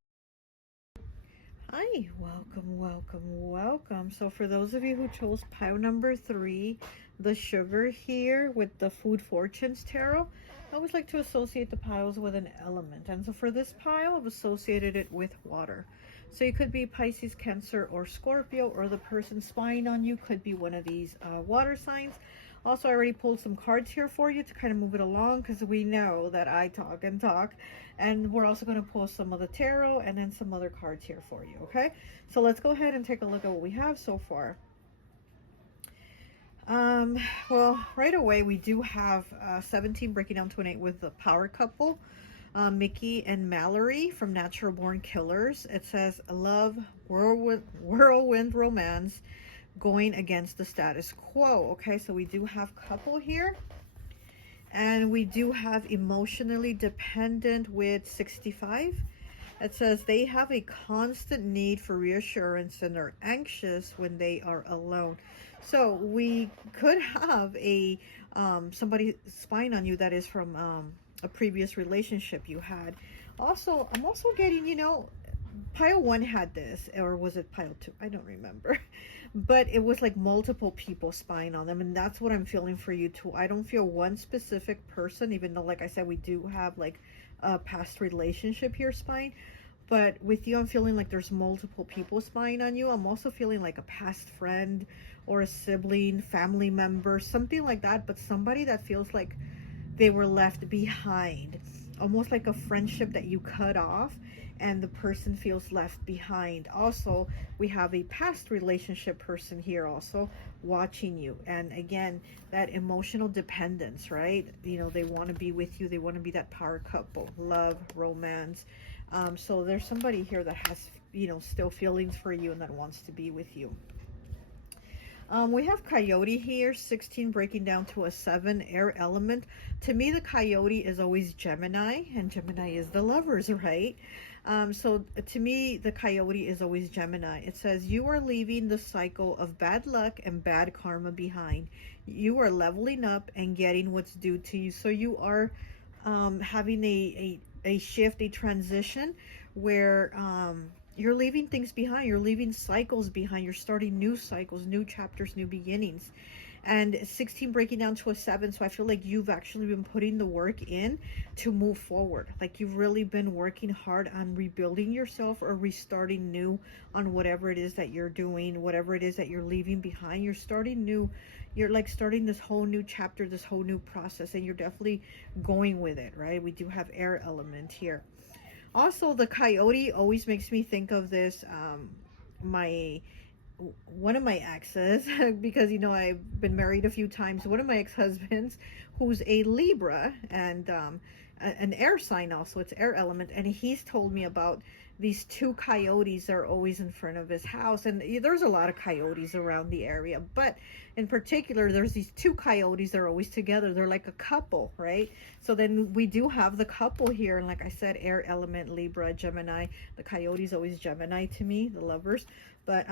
Hi, welcome, welcome, welcome. So for those of you who chose pile number 3, the sugar here with the Food Fortunes Tarot, I always like to associate the piles with an element. And so for this pile, I've associated it with water. So you could be Pisces, Cancer, or Scorpio, or the person spying on you could be one of these water signs. Also, I already pulled some cards here for you to kind of move it along, because we know that I talk and talk. And we're also going to pull some of the tarot and then some other cards here for you, okay? So let's go ahead and take a look at what we have so far. Well, right away, we do have 17 breaking down to an 8 with the power couple, Mickey and Mallory from Natural Born Killers. It says, love, whirlwind romance, going against the status quo. Okay, so we do have couple here. And we do have emotionally dependent with 65. It says they have a constant need for reassurance and are anxious when they are alone. So we could have a somebody spying on you that is from a previous relationship you had. Also, I'm also getting, you know, pile 1 had this, or was it pile 2? I don't remember. But it was like multiple people spying on them, and that's what I'm feeling for you too. I don't feel one specific person, even though, like I said, we do have like a past relationship here spying. But with you, I'm feeling like there's multiple people spying on you. I'm also feeling like a past friend or a sibling, family member, something like that, but somebody that feels like they were left behind. Almost like a friendship that you cut off and the person feels left behind. Also, we have a past relationship person here also watching you. And again, that emotional dependence, right? You know, they want to be with you. They want to be that power couple, love, romance. So there's somebody here that has, you know, still feelings for you and that wants to be with you. We have Coyote here, 16 breaking down to a 7, air element. To me, the Coyote is always Gemini, and Gemini is the lovers, right? So to me, the coyote is always Gemini. It says, you are leaving the cycle of bad luck and bad karma behind. You are leveling up and getting what's due to you. So you are having a shift, a transition where you're leaving things behind. You're leaving cycles behind. You're starting new cycles, new chapters, new beginnings. And 16 breaking down to a 7, so I feel like you've actually been putting the work in to move forward. Like you've really been working hard on rebuilding yourself or restarting new on whatever it is that you're doing, whatever it is that you're leaving behind. You're starting new. You're like starting this whole new chapter, this whole new process, and you're definitely going with it, right? We do have air element here. Also, the coyote always makes me think of this, one of my exes, because you know I've been married a few times. One of my ex-husbands, who's a Libra and an air sign, also it's air element, and he's told me about these two coyotes that are always in front of his house. And there's a lot of coyotes around the area, but in particular there's these two coyotes that are always together. They're like a couple, right? So then we do have the couple here, and like I said, air element, Libra, Gemini. The coyote's always Gemini to me, the lovers. But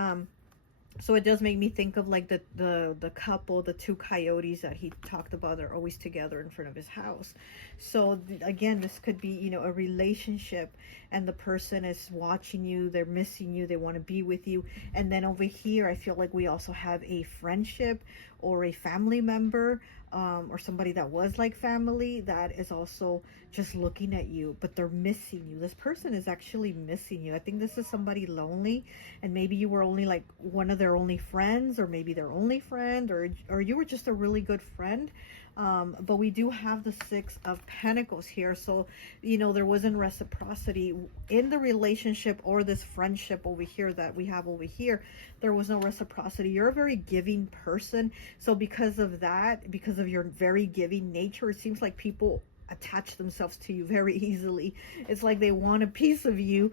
so it does make me think of like the couple, the two coyotes that he talked about. They're always together in front of his house. So again, this could be, you know, a relationship, and the person is watching you, they're missing you, they want to be with you. And then over here, I feel like we also have a friendship or a family member, or somebody that was like family that is also just looking at you, but they're missing you. This person is actually missing you. I think this is somebody lonely, and maybe you were only like one of their only friends, or maybe their only friend, or you were just a really good friend. But we do have the 6 of Pentacles here. So, you know, there wasn't reciprocity in the relationship or this friendship over here that we have over here. There was no reciprocity. You're a very giving person. So because of that, because of your very giving nature, it seems like people attach themselves to you very easily. It's like they want a piece of you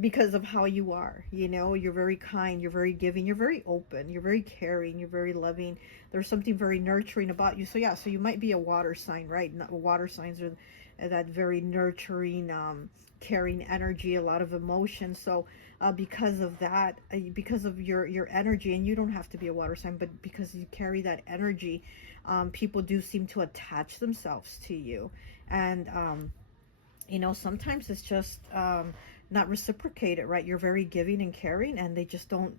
because of how you are. You know, you're very kind, you're very giving, you're very open, you're very caring, you're very loving. There's something very nurturing about you. So yeah, so you might be a water sign, right? Water signs are that very nurturing, caring energy, a lot of emotion. So because of that, because of your energy, and you don't have to be a water sign, but because you carry that energy, people do seem to attach themselves to you. And you know, sometimes it's just not reciprocated, right? You're very giving and caring, and they just don't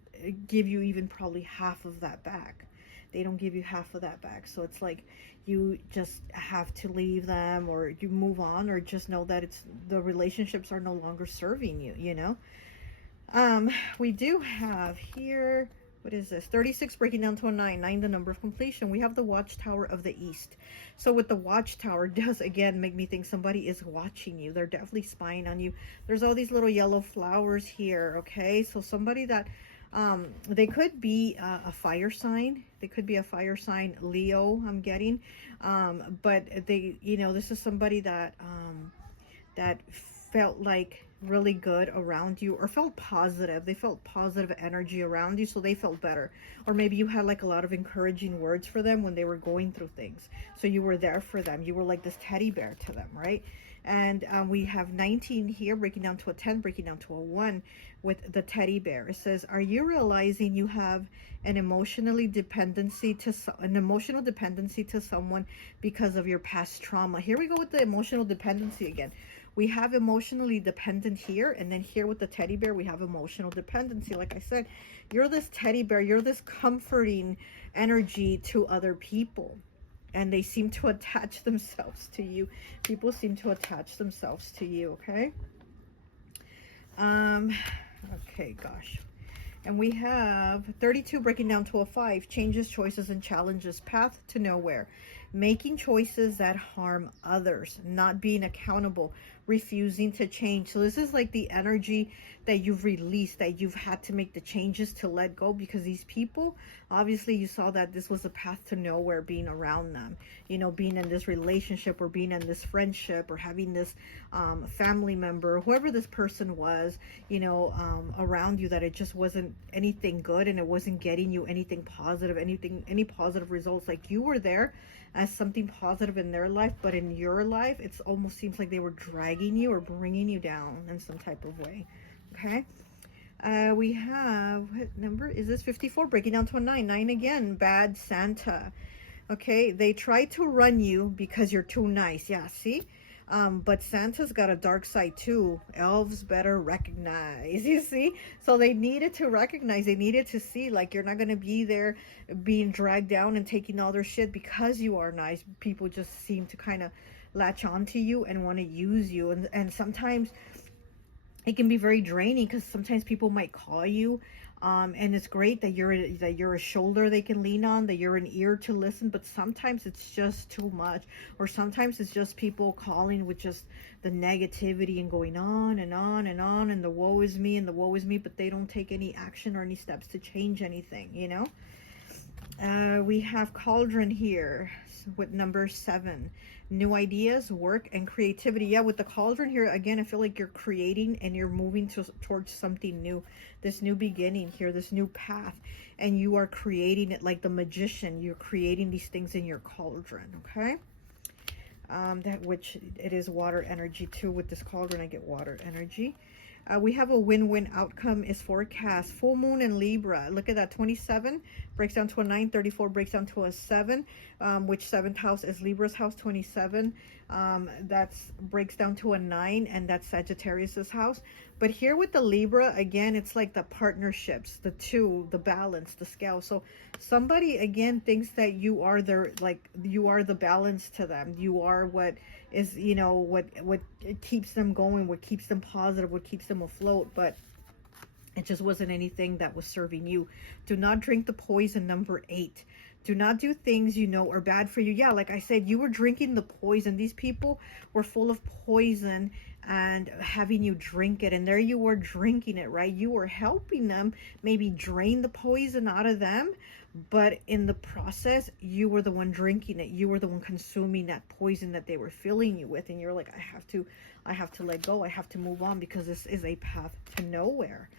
give you even probably half of that back. They don't give you half of that back. So it's like you just have to leave them, or you move on, or just know that it's the relationships are no longer serving you, you know. We do have here, what is this? 36 breaking down to a 9. 9, the number of completion. We have the Watchtower of the East. So with the Watchtower, does again make me think somebody is watching you. They're definitely spying on you. There's all these little yellow flowers here, okay? So somebody that, they could be a fire sign. They could be a fire sign, Leo, I'm getting. But they, you know, this is somebody that, that felt like really good around you, or felt positive. They felt positive energy around you, so they felt better. Or maybe you had like a lot of encouraging words for them when they were going through things, so you were there for them. You were like this teddy bear to them, right? And we have 19 here, breaking down to a 10, breaking down to a 1 with the teddy bear. It says, are you realizing you have an emotional dependency to someone because of your past trauma? Here we go with the emotional dependency again. We have emotionally dependent here, and then here with the teddy bear, we have emotional dependency. Like I said, you're this teddy bear, you're this comforting energy to other people, and they seem to attach themselves to you. People seem to attach themselves to you, okay? Okay, gosh. And we have 32 breaking down to a 5, changes, choices, and challenges, path to nowhere. Making choices that harm others, not being accountable, refusing to change. So this is like the energy that you've released, that you've had to make the changes to let go, because these people, obviously you saw that this was a path to nowhere being around them, you know, being in this relationship, or being in this friendship, or having this family member, whoever this person was, you know, around you, that it just wasn't anything good, and it wasn't getting you anything positive, any positive results. Like you were there as something positive in their life, but in your life, it almost seems like they were dragging dragging you or bringing you down in some type of way. Okay. We have, what number is this? 54, breaking down to a 9. 9 again, bad Santa. Okay, they try to run you because you're too nice. Yeah, see? But Santa's got a dark side too. Elves better recognize, you see? So they needed to recognize, they needed to see, like, you're not going to be there being dragged down and taking all their shit because you are nice. People just seem to kind of latch on to you and want to use you. And sometimes it can be very draining because sometimes people might call you. And it's great that you're a shoulder they can lean on, that you're an ear to listen, but sometimes it's just too much, or sometimes it's just people calling with just the negativity and going on and on and on, and the woe is me and the woe is me, but they don't take any action or any steps to change anything, you know. We have Cauldron here with number 7. New ideas, work, and creativity. Yeah, with the Cauldron here, again, I feel like you're creating and you're moving towards something new. This new beginning here, this new path. And you are creating it like the magician. You're creating these things in your Cauldron, okay? That which it is water energy too. With this Cauldron, I get water energy. We have a win-win outcome is forecast. Full moon in Libra. Look at that. 27 breaks down to a 9. 34 breaks down to a 7, which 7th house is Libra's house. 27 that's breaks down to a 9, and that's Sagittarius's house. But here with the Libra, again, it's like the partnerships, the two, the balance, the scale. So somebody again thinks that you are their, like, you are the balance to them. You are what is, you know, what keeps them going, what keeps them positive, what keeps them afloat. But it just wasn't anything that was serving you. Do not drink the poison, number 8. Do not do things you know are bad for you. Yeah, like I said, you were drinking the poison. These people were full of poison and having you drink it. And there you were drinking it, right? You were helping them maybe drain the poison out of them. But in the process, you were the one drinking it. You were the one consuming that poison that they were filling you with. And you're like, I have to let go. I have to move on because this is a path to nowhere.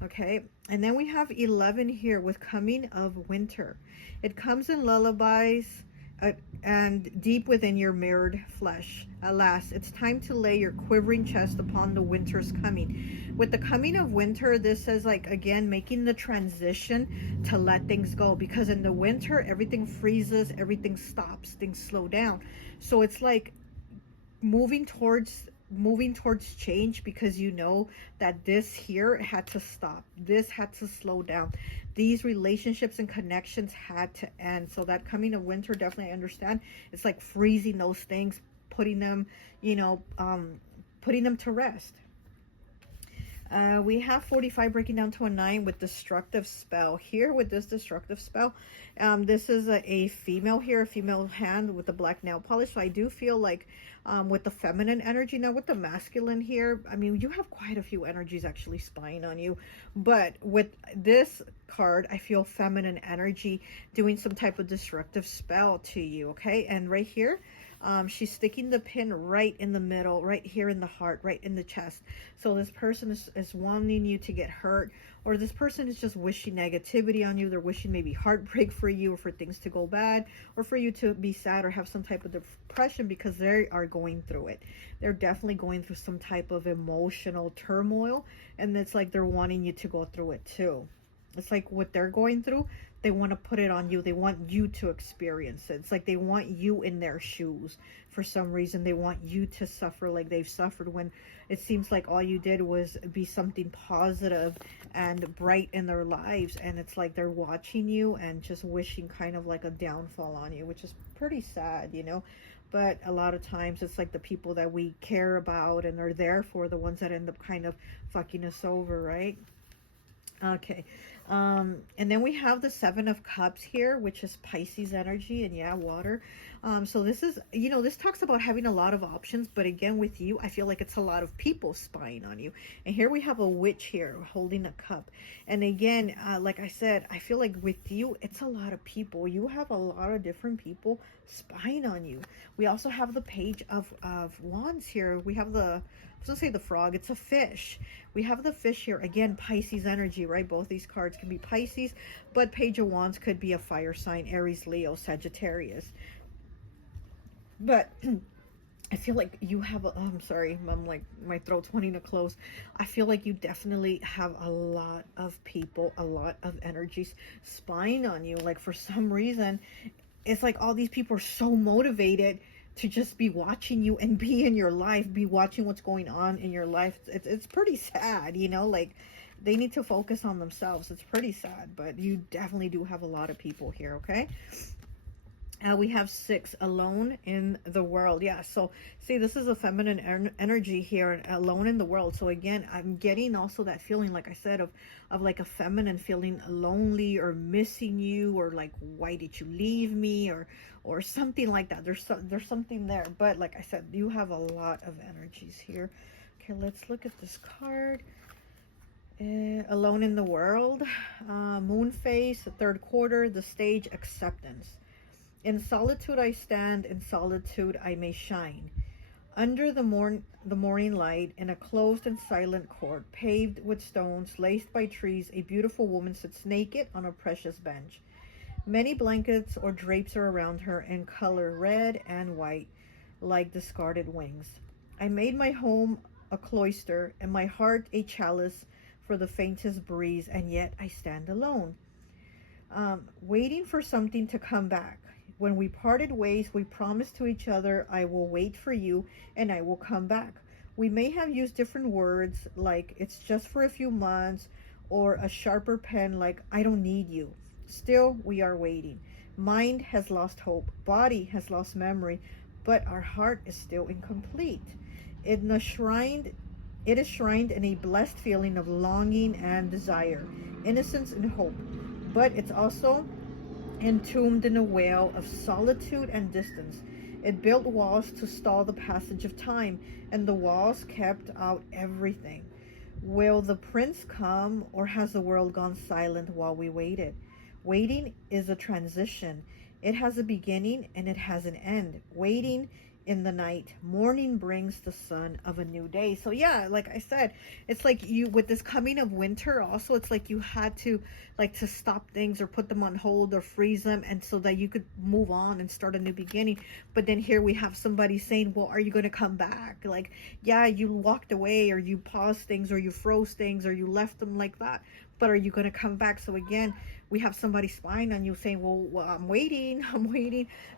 Okay, and then we have 11 here with coming of winter. It comes in lullabies and deep within your mirrored flesh. Alas, it's time to lay your quivering chest upon the winter's coming. With the coming of winter, this says, like, again, making the transition to let things go, because in the winter everything freezes, everything stops, things slow down. So it's like moving towards change, because you know that this here had to stop, this had to slow down, these relationships and connections had to end. So that coming of winter, definitely I understand, it's like freezing those things, putting them, you know, putting them to rest. We have 45 breaking down to a 9 with destructive spell. Here with this destructive spell, this is a female here, a female hand with the black nail polish. So I do feel like with the feminine energy. Now with the masculine here, I mean, you have quite a few energies actually spying on you. But with this card, I feel feminine energy doing some type of destructive spell to you, okay? And right here, she's sticking the pin right in the middle, right here in the heart, right in the chest. So this person is wanting you to get hurt, or this person is just wishing negativity on you. They're wishing maybe heartbreak for you, or for things to go bad, or for you to be sad or have some type of depression, because they are going through it. They're definitely going through some type of emotional turmoil, and it's like they're wanting you to go through it too. It's like what they're going through, they want to put it on you. They want you to experience it. It's like they want you in their shoes. For some reason, they want you to suffer like they've suffered, when it seems like all you did was be something positive and bright in their lives. And it's like they're watching you and just wishing kind of like a downfall on you, which is pretty sad, you know. But a lot of times it's like the people that we care about and are there for, the ones that end up kind of fucking us over, right? Okay. And then we have the 7 of Cups here, which is Pisces energy, and yeah, water. So this is, you know, this talks about having a lot of options, but again, with you, I feel like it's a lot of people spying on you. And here we have a witch here holding a cup. And again, like I said, I feel like with you, it's a lot of people. You have a lot of different people spying on you. We also have the Page of Wands here. We have the, I was gonna say the frog, it's a fish. We have the fish here, again, Pisces energy, right? Both these cards can be Pisces, but Page of Wands could be a fire sign, Aries, Leo, Sagittarius. But I feel like you have a, oh, I'm sorry, I'm like, my throat's wanting to close. I feel like you definitely have a lot of people, a lot of energies spying on you. Like for some reason, it's like all these people are so motivated to just be watching you and be in your life, be watching what's going on in your life. It's pretty sad, you know, like they need to focus on themselves. It's pretty sad, but you definitely do have a lot of people here, okay? We have 6, alone in the world. Yeah, so see, this is a feminine energy here, alone in the world. So again, I'm getting also that feeling, like I said, of like a feminine feeling lonely or missing you, or like, why did you leave me, or something like that. There's something there. But like I said, you have a lot of energies here. Okay, let's look at this card. Alone in the world, moon phase, the 3rd quarter, the stage, acceptance. In solitude I stand, in solitude I may shine. Under the morning light, in a closed and silent court, paved with stones, laced by trees, a beautiful woman sits naked on a precious bench. Many blankets or drapes are around her in color red and white, like discarded wings. I made my home a cloister, and my heart a chalice for the faintest breeze, and yet I stand alone, waiting for something to come back. When we parted ways, we promised to each other, I will wait for you and I will come back. We may have used different words, like it's just for a few months, or a sharper pen like I don't need you. Still, we are waiting. Mind has lost hope, body has lost memory, but our heart is still incomplete. It is shrined in a blessed feeling of longing and desire, innocence and hope, but it's also entombed in a wail of solitude and distance. It built walls to stall the passage of time, and the walls kept out everything. Will the prince come, or has the world gone silent while we waited? Waiting is a transition. It has a beginning and it has an end. Waiting in the night, morning brings the sun of a new day. So yeah, like I said, it's like you, with this coming of winter also, it's like you had to like to stop things or put them on hold or freeze them, and so that you could move on and start a new beginning. But then here we have somebody saying, well, are you going to come back? Like, yeah, you walked away, or you paused things, or you froze things, or you left them like that, but are you going to come back? So again, we have somebody spying on you saying, well, I'm waiting.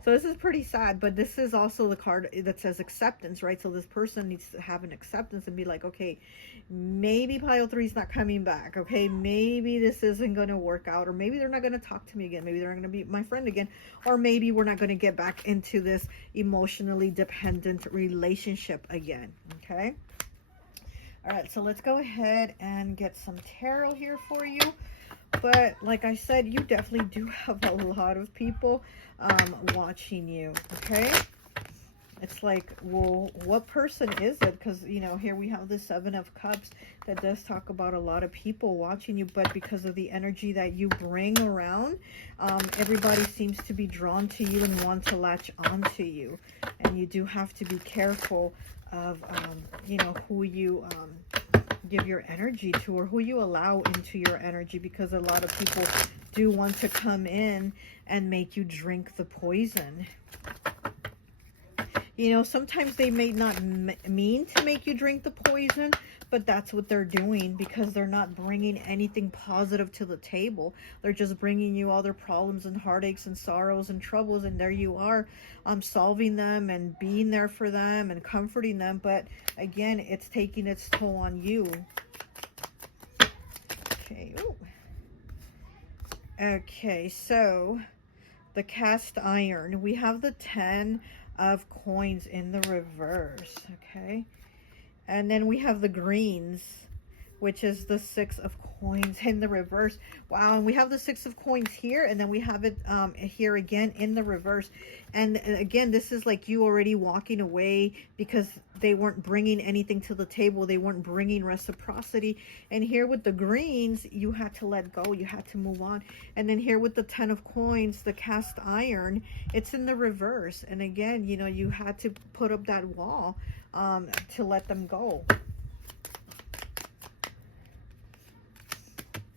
So this is pretty sad, but this is also the card that says acceptance, right? So this person needs to have an acceptance and be like, okay, maybe pile 3 is not coming back. Okay, maybe this isn't going to work out, or maybe they're not going to talk to me again. Maybe they're not going to be my friend again, or maybe we're not going to get back into this emotionally dependent relationship again. Okay. All right, so let's go ahead and get some tarot here for you. But like I said, you definitely do have a lot of people watching you, okay? It's like, well, what person is it? Because, you know, here we have the 7 of Cups that does talk about a lot of people watching you, but because of the energy that you bring around, everybody seems to be drawn to you and want to latch onto you. And you do have to be careful of, you know, who you give your energy to, or who you allow into your energy, because a lot of people do want to come in and make you drink the poison. You know, sometimes they may not mean to make you drink the poison, but that's what they're doing, because they're not bringing anything positive to the table. They're just bringing you all their problems and heartaches and sorrows and troubles, and there you are, solving them and being there for them and comforting them. But again, it's taking its toll on you. Okay. Ooh. Okay, so the cast iron. We have the 10 of coins in the reverse, okay? And then we have the greens, which is the 6 of coins in the reverse. Wow, and we have the 6 of coins here, and then we have it here again in the reverse. And again, this is like you already walking away because they weren't bringing anything to the table. They weren't bringing reciprocity. And here with the greens, you had to let go. You had to move on. And then here with the 10 of coins, the cast iron, it's in the reverse. And again, you know, you had to put up that wall to let them go.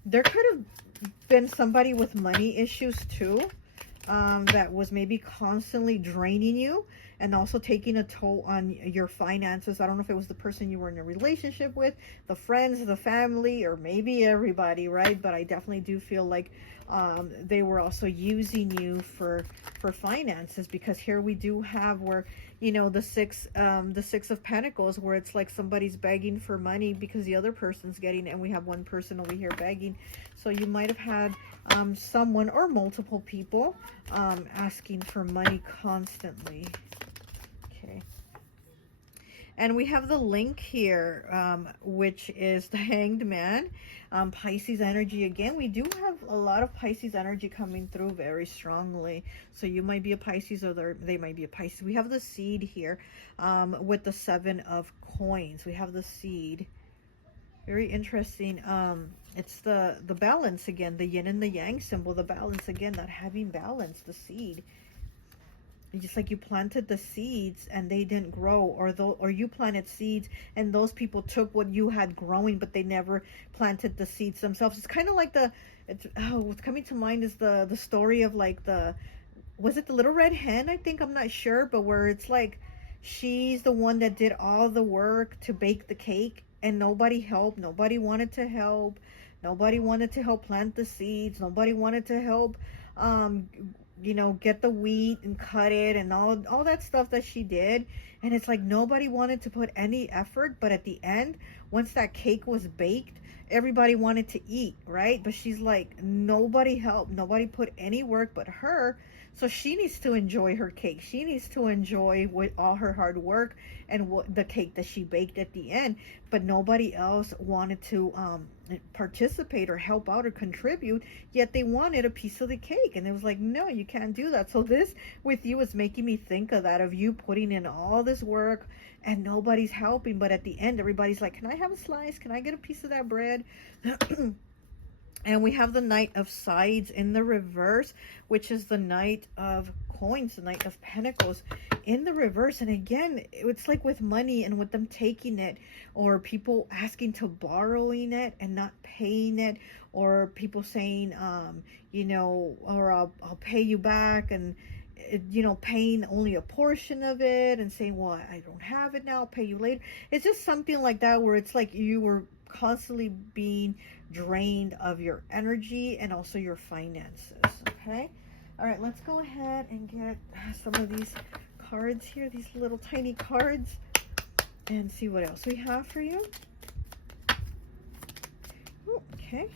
There could have been somebody with money issues too, that was maybe constantly draining you, and also taking a toll on your finances. I don't know if it was the person you were in a relationship with, the friends, the family, or maybe everybody, right? But I definitely do feel like they were also using you for finances, because here we do have where, you know, the six of Pentacles, where it's like somebody's begging for money because the other person's getting it, and we have one person over here begging. So you might have had someone or multiple people asking for money constantly. Okay. And we have the link here, which is the Hanged Man. Pisces energy again. We do have a lot of Pisces energy coming through very strongly. So you might be a Pisces, or they might be a Pisces. We have the Seed here with the 7 of Coins. We have the Seed. Very interesting. It's the balance again, the yin and the yang symbol, the balance again, that having balance, the seed. Just like you planted the seeds and they didn't grow, or you planted seeds and those people took what you had growing, but they never planted the seeds themselves. It's kind of like what's coming to mind is the story of like was it the Little Red Hen? I think, I'm not sure, but where it's like she's the one that did all the work to bake the cake, and nobody helped. Nobody wanted to help. Nobody wanted to help plant the seeds. Nobody wanted to help you know, get the wheat and cut it and all that stuff that she did. And it's like nobody wanted to put any effort, but at the end, once that cake was baked, everybody wanted to eat, right? But she's like, nobody helped, nobody put any work but her. So she needs to enjoy her cake. She needs to enjoy with all her hard work and the cake that she baked at the end. But nobody else wanted to participate or help out or contribute, yet they wanted a piece of the cake. And it was like, no, you can't do that. So this with you is making me think of that, of you putting in all this work and nobody's helping. But at the end, everybody's like, can I have a slice? Can I get a piece of that bread? And we have the Knight of Sides in the reverse, which is the Knight of Coins, the Knight of Pentacles in the reverse. And again, it's like with money and with them taking it, or people asking to borrowing it and not paying it, or people saying, you know, or I'll pay you back, and you know, paying only a portion of it and saying, well, I don't have it now, I'll pay you later. It's just something like that, where it's like you were constantly being drained of your energy and also your finances. Okay, all right, let's go ahead and get some of these cards here, these little tiny cards, and see what else we have for you. Ooh, okay.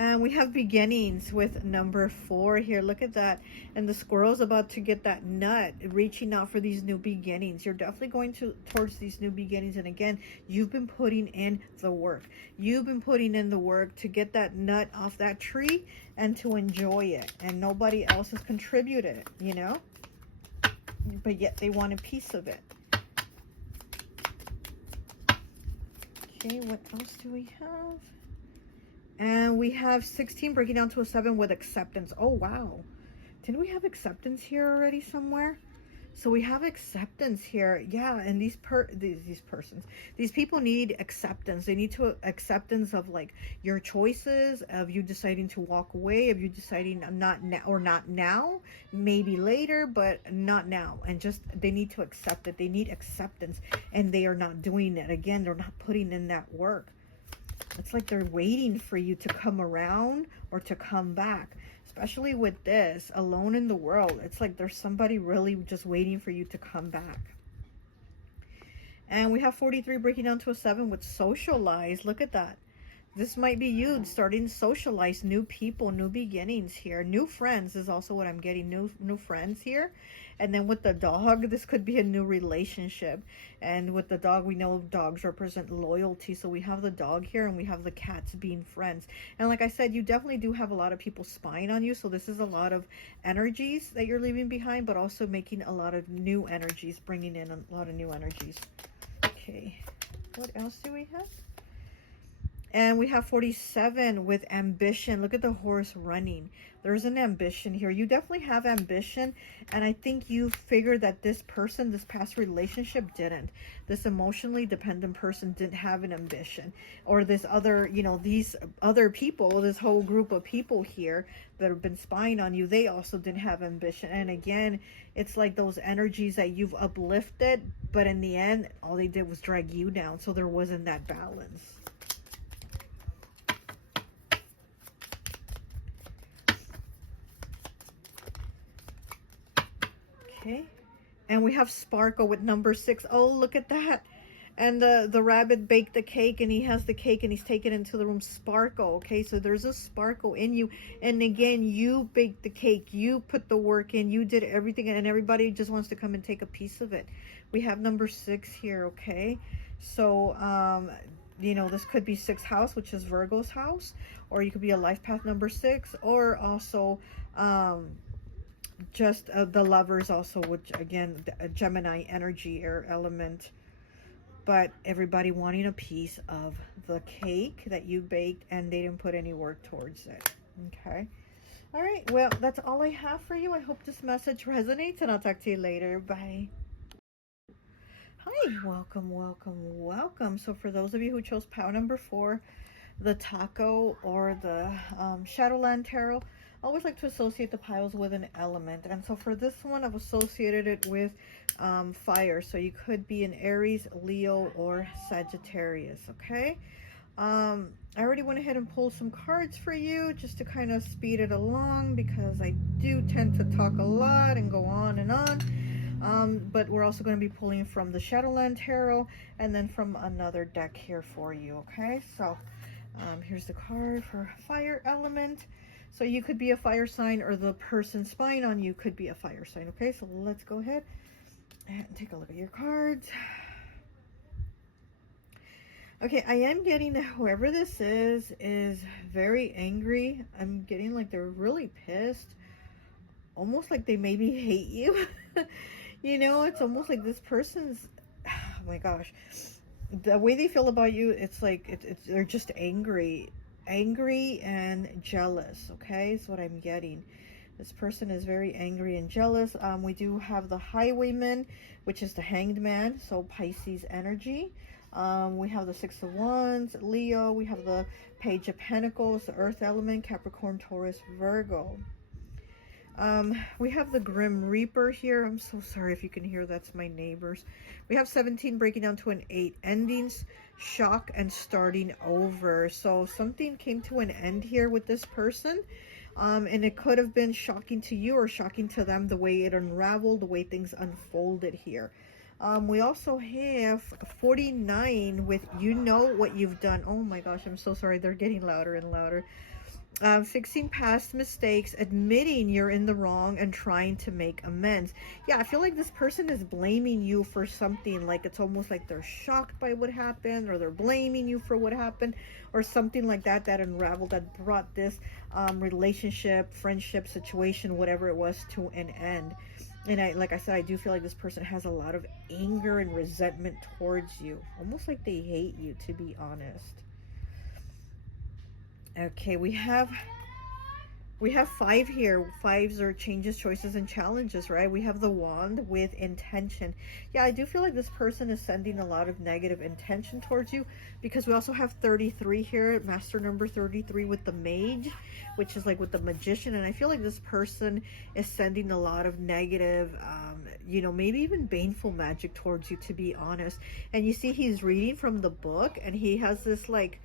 And we have beginnings with number 4 here. Look at that. And the squirrel's about to get that nut, reaching out for these new beginnings. You're definitely going towards these new beginnings. And again, you've been putting in the work. You've been putting in the work to get that nut off that tree and to enjoy it. And nobody else has contributed, you know? But yet they want a piece of it. Okay, what else do we have? And we have 16 breaking down to a 7 with acceptance. Oh, wow. Didn't we have acceptance here already somewhere? So we have acceptance here. Yeah, and these persons, these people need acceptance. They need acceptance of like your choices, of you deciding to walk away, of you deciding not now, or not now, maybe later, but not now. And just, they need to accept it. They need acceptance, and they are not doing it. Again, they're not putting in that work. It's like they're waiting for you to come around or to come back. Especially with this, alone in the world. It's like there's somebody really just waiting for you to come back. And we have 43 breaking down to a 7 with socialize. Look at that. This might be you starting to socialize, new people, new beginnings here. New friends is also what I'm getting, new friends here. And then with the dog, this could be a new relationship. And with the dog, we know dogs represent loyalty. So we have the dog here, and we have the cats being friends. And like I said, you definitely do have a lot of people spying on you. So this is a lot of energies that you're leaving behind, but also making a lot of new energies, bringing in a lot of new energies. Okay, what else do we have? And we have 47 with ambition. Look at the horse running. There's an ambition here. You definitely have ambition. And I think you figured that this person, this past relationship didn't. This emotionally dependent person didn't have an ambition. Or this other, you know, these other people, this whole group of people here that have been spying on you, they also didn't have ambition. And again, it's like those energies that you've uplifted, but in the end, all they did was drag you down. So there wasn't that balance. Okay, and we have Sparkle with number 6. Oh, look at that. And the rabbit baked the cake, and he has the cake, and he's taken into the room. Sparkle. Okay, so there's a sparkle in you. And again, you baked the cake. You put the work in. You did everything, and everybody just wants to come and take a piece of it. We have number 6 here, okay? So, you know, this could be 6th house, which is Virgo's house. Or you could be a life path number 6. Or also... just the Lovers also, which again, Gemini energy, air element, but everybody wanting a piece of the cake that you baked, and they didn't put any work towards it. Okay, all right, well, that's all I have for you. I hope this message resonates, and I'll talk to you later. Bye. Hi, welcome, welcome, welcome. So for those of you who chose pile number 4, the taco or the Shadowland Tarot, I always like to associate the piles with an element. And so for this one, I've associated it with fire. So you could be an Aries, Leo, or Sagittarius, okay? I already went ahead and pulled some cards for you just to kind of speed it along, because I do tend to talk a lot and go on and on. But we're also going to be pulling from the Shadowland Tarot and then from another deck here for you, okay? So here's the card for fire element. So you could be a fire sign, or the person spying on you could be a fire sign. Okay, so let's go ahead and take a look at your cards. Okay, I am getting that whoever this is very angry. I'm getting like they're really pissed. Almost like they maybe hate you. You know, it's almost like this person's, oh my gosh. The way they feel about you, it's like they're just angry and jealous. Okay, is what I'm getting. This person is very angry and jealous. We do have the Highwayman, which is the Hanged Man, so Pisces energy. We have the 6 of Wands, Leo. We have the Page of Pentacles, the Earth element, Capricorn, Taurus, Virgo. We have the Grim Reaper here. I'm so sorry if you can hear, that's my neighbors. We have 17 breaking down to an 8. Endings, shock, and starting over. So something came to an end here with this person. And it could have been shocking to you or shocking to them, the way it unraveled, the way things unfolded here. We also have 49 with you know what you've done. Oh my gosh, I'm so sorry. They're getting louder and louder. Fixing past mistakes, admitting you're in the wrong, and trying to make amends. Yeah, I feel like this person is blaming you for something. Like it's almost like they're shocked by what happened, or they're blaming you for what happened, or something like that that unraveled, that brought this relationship, friendship, situation, whatever it was, to an end. And like I said, I do feel like this person has a lot of anger and resentment towards you. Almost like they hate you, to be honest. Okay, we have 5 here. 5s are changes, choices, and challenges, right? We have the Wand with intention. Yeah, I do feel like this person is sending a lot of negative intention towards you, because we also have 33 here, master number 33 with the Mage, which is like with the Magician. And I feel like this person is sending a lot of negative, you know, maybe even baneful magic towards you, to be honest. And you see he's reading from the book, and he has this like,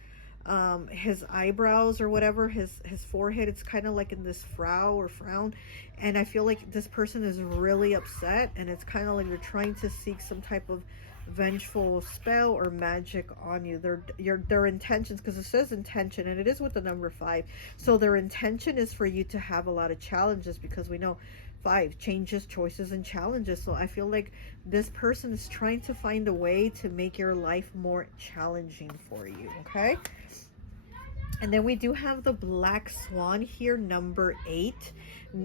his eyebrows or whatever, his forehead, it's kind of like in this frown, and I feel like this person is really upset, and it's kind of like they're trying to seek some type of vengeful spell or magic on you. Their intentions, because it says intention, and it is with the number 5, so their intention is for you to have a lot of challenges, because we know 5 changes, choices, and challenges. So I feel like this person is trying to find a way to make your life more challenging for you. Okay, And then we do have the black swan here, number 8.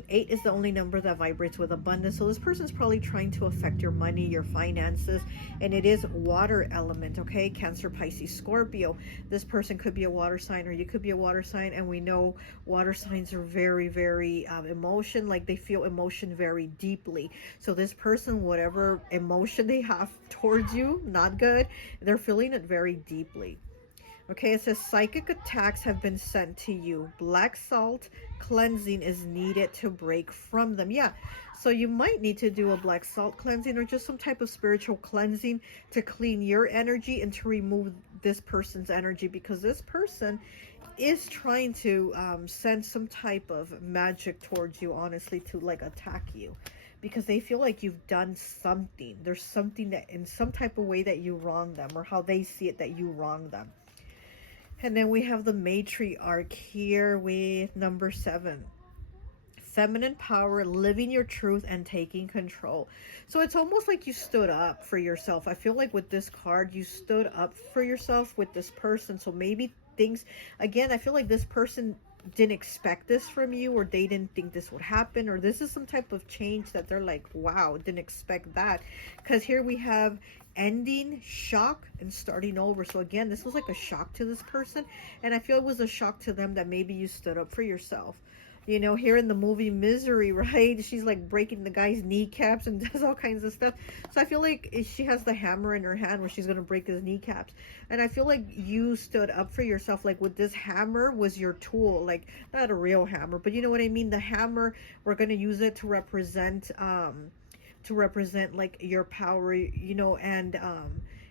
8 is the only number that vibrates with abundance. So this person's probably trying to affect your money, your finances, and it is water element, okay? Cancer, Pisces, Scorpio. This person could be a water sign, or you could be a water sign, and we know water signs are very, very emotion, like they feel emotion very deeply. So this person, whatever emotion they have towards you, not good, they're feeling it very deeply. Okay, it says psychic attacks have been sent to you. Black salt cleansing is needed to break from them. Yeah, so you might need to do a black salt cleansing or just some type of spiritual cleansing to clean your energy and to remove this person's energy, because this person is trying to send some type of magic towards you, honestly, to like attack you, because they feel like you've done something. There's something that in some type of way that you wrong them, or how they see it that you wrong them. And then we have the matriarch here with number 7. Feminine power, living your truth and taking control. So it's almost like you stood up for yourself. I feel like with this card, you stood up for yourself with this person. So maybe things, again, I feel like this person didn't expect this from you, or they didn't think this would happen, or this is some type of change that they're like, wow, didn't expect that. Because here we have ending, shock, and starting over. So again, this was like a shock to this person, and I feel it was a shock to them that maybe you stood up for yourself. You know, here in the movie Misery, right, she's like breaking the guy's kneecaps and does all kinds of stuff. So I feel like she has the hammer in her hand where she's going to break his kneecaps. And I feel like you stood up for yourself, like with this hammer was your tool, like not a real hammer, but you know what I mean? The hammer, we're going to use it to represent like your power, you know, and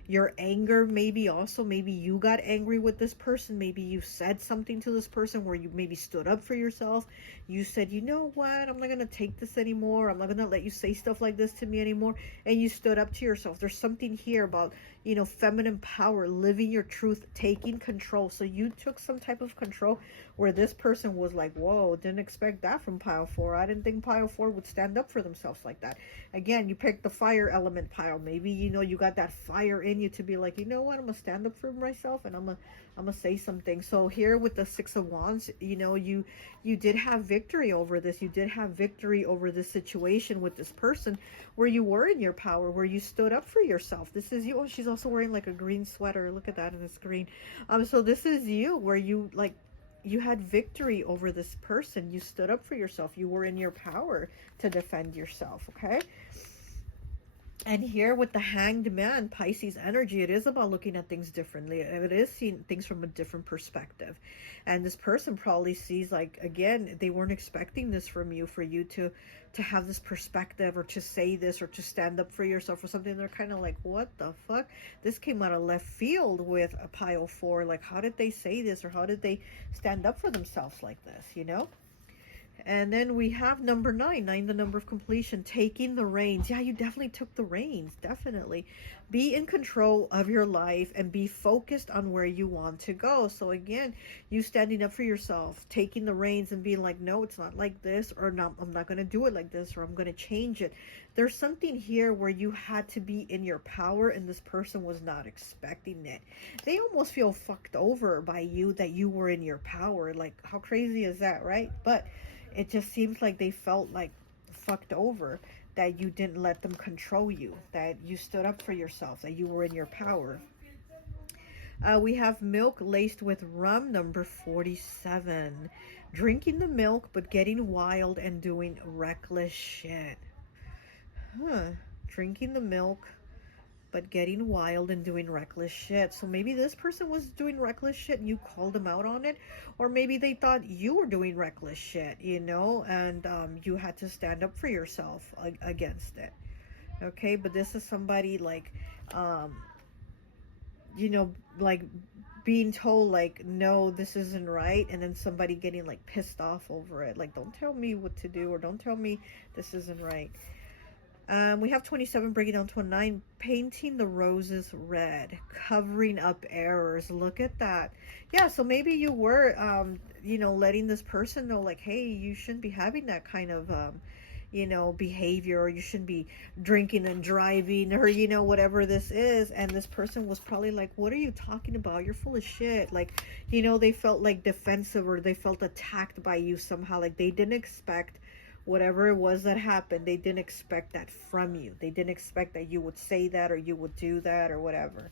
your anger. Maybe also, maybe you got angry with this person. Maybe you said something to this person where you maybe stood up for yourself. You said, you know what, I'm not going to take this anymore. I'm not going to let you say stuff like this to me anymore. And you stood up to yourself. There's something here about, you know, feminine power, living your truth, taking control. So you took some type of control where this person was like, whoa, didn't expect that from pile 4. I didn't think pile 4 would stand up for themselves like that. Again, you picked the fire element pile. Maybe, you know, you got that fire in you to be like, you know what, I'm gonna stand up for myself, and I'm gonna say something. So here with the 6 of Wands, you know, you did have victory over this. You did have victory over this situation with this person where you were in your power, where you stood up for yourself. This is you. Oh, she's also wearing like a green sweater. Look at that, and it's green. So this is you, where you like, you had victory over this person. You stood up for yourself. You were in your power to defend yourself, okay? And here with the Hanged Man, Pisces energy, it is about looking at things differently. It is seeing things from a different perspective. And this person probably sees, like, again, they weren't expecting this from you, for you to have this perspective, or to say this, or to stand up for yourself or something. They're kind of like, what the fuck? This came out of left field with a pile 4. Like, how did they say this, or how did they stand up for themselves like this, you know? And then we have number 9, the number of completion, taking the reins. Yeah, you definitely took the reins, definitely. Be in control of your life and be focused on where you want to go. So again, you standing up for yourself, taking the reins and being like, no, it's not like this, or no, I'm not going to do it like this, or I'm going to change it. There's something here where you had to be in your power, and this person was not expecting it. They almost feel fucked over by you, that you were in your power. Like, how crazy is that, right? But it just seems like they felt like fucked over, that you didn't let them control you, that you stood up for yourself, that you were in your power. We have milk laced with rum, number 47. Drinking the milk, but getting wild and doing reckless shit. Drinking the milk, but getting wild and doing reckless shit. So maybe this person was doing reckless shit and you called them out on it, or maybe they thought you were doing reckless shit, you know, and you had to stand up for yourself against it. Okay, but this is somebody like, you know, like being told like, no, this isn't right, and then somebody getting like pissed off over it, like, don't tell me what to do, or don't tell me this isn't right. We have 27, breaking down 29, painting the roses red, covering up errors. Look at that. Yeah, so maybe you were, you know, letting this person know, like, hey, you shouldn't be having that kind of, you know, behavior, or you shouldn't be drinking and driving, or, you know, whatever this is. And this person was probably like, what are you talking about? You're full of shit. Like, you know, they felt like defensive, or they felt attacked by you somehow. Like they didn't expect whatever it was that happened. They didn't expect that from you. They didn't expect that you would say that, or you would do that, or whatever.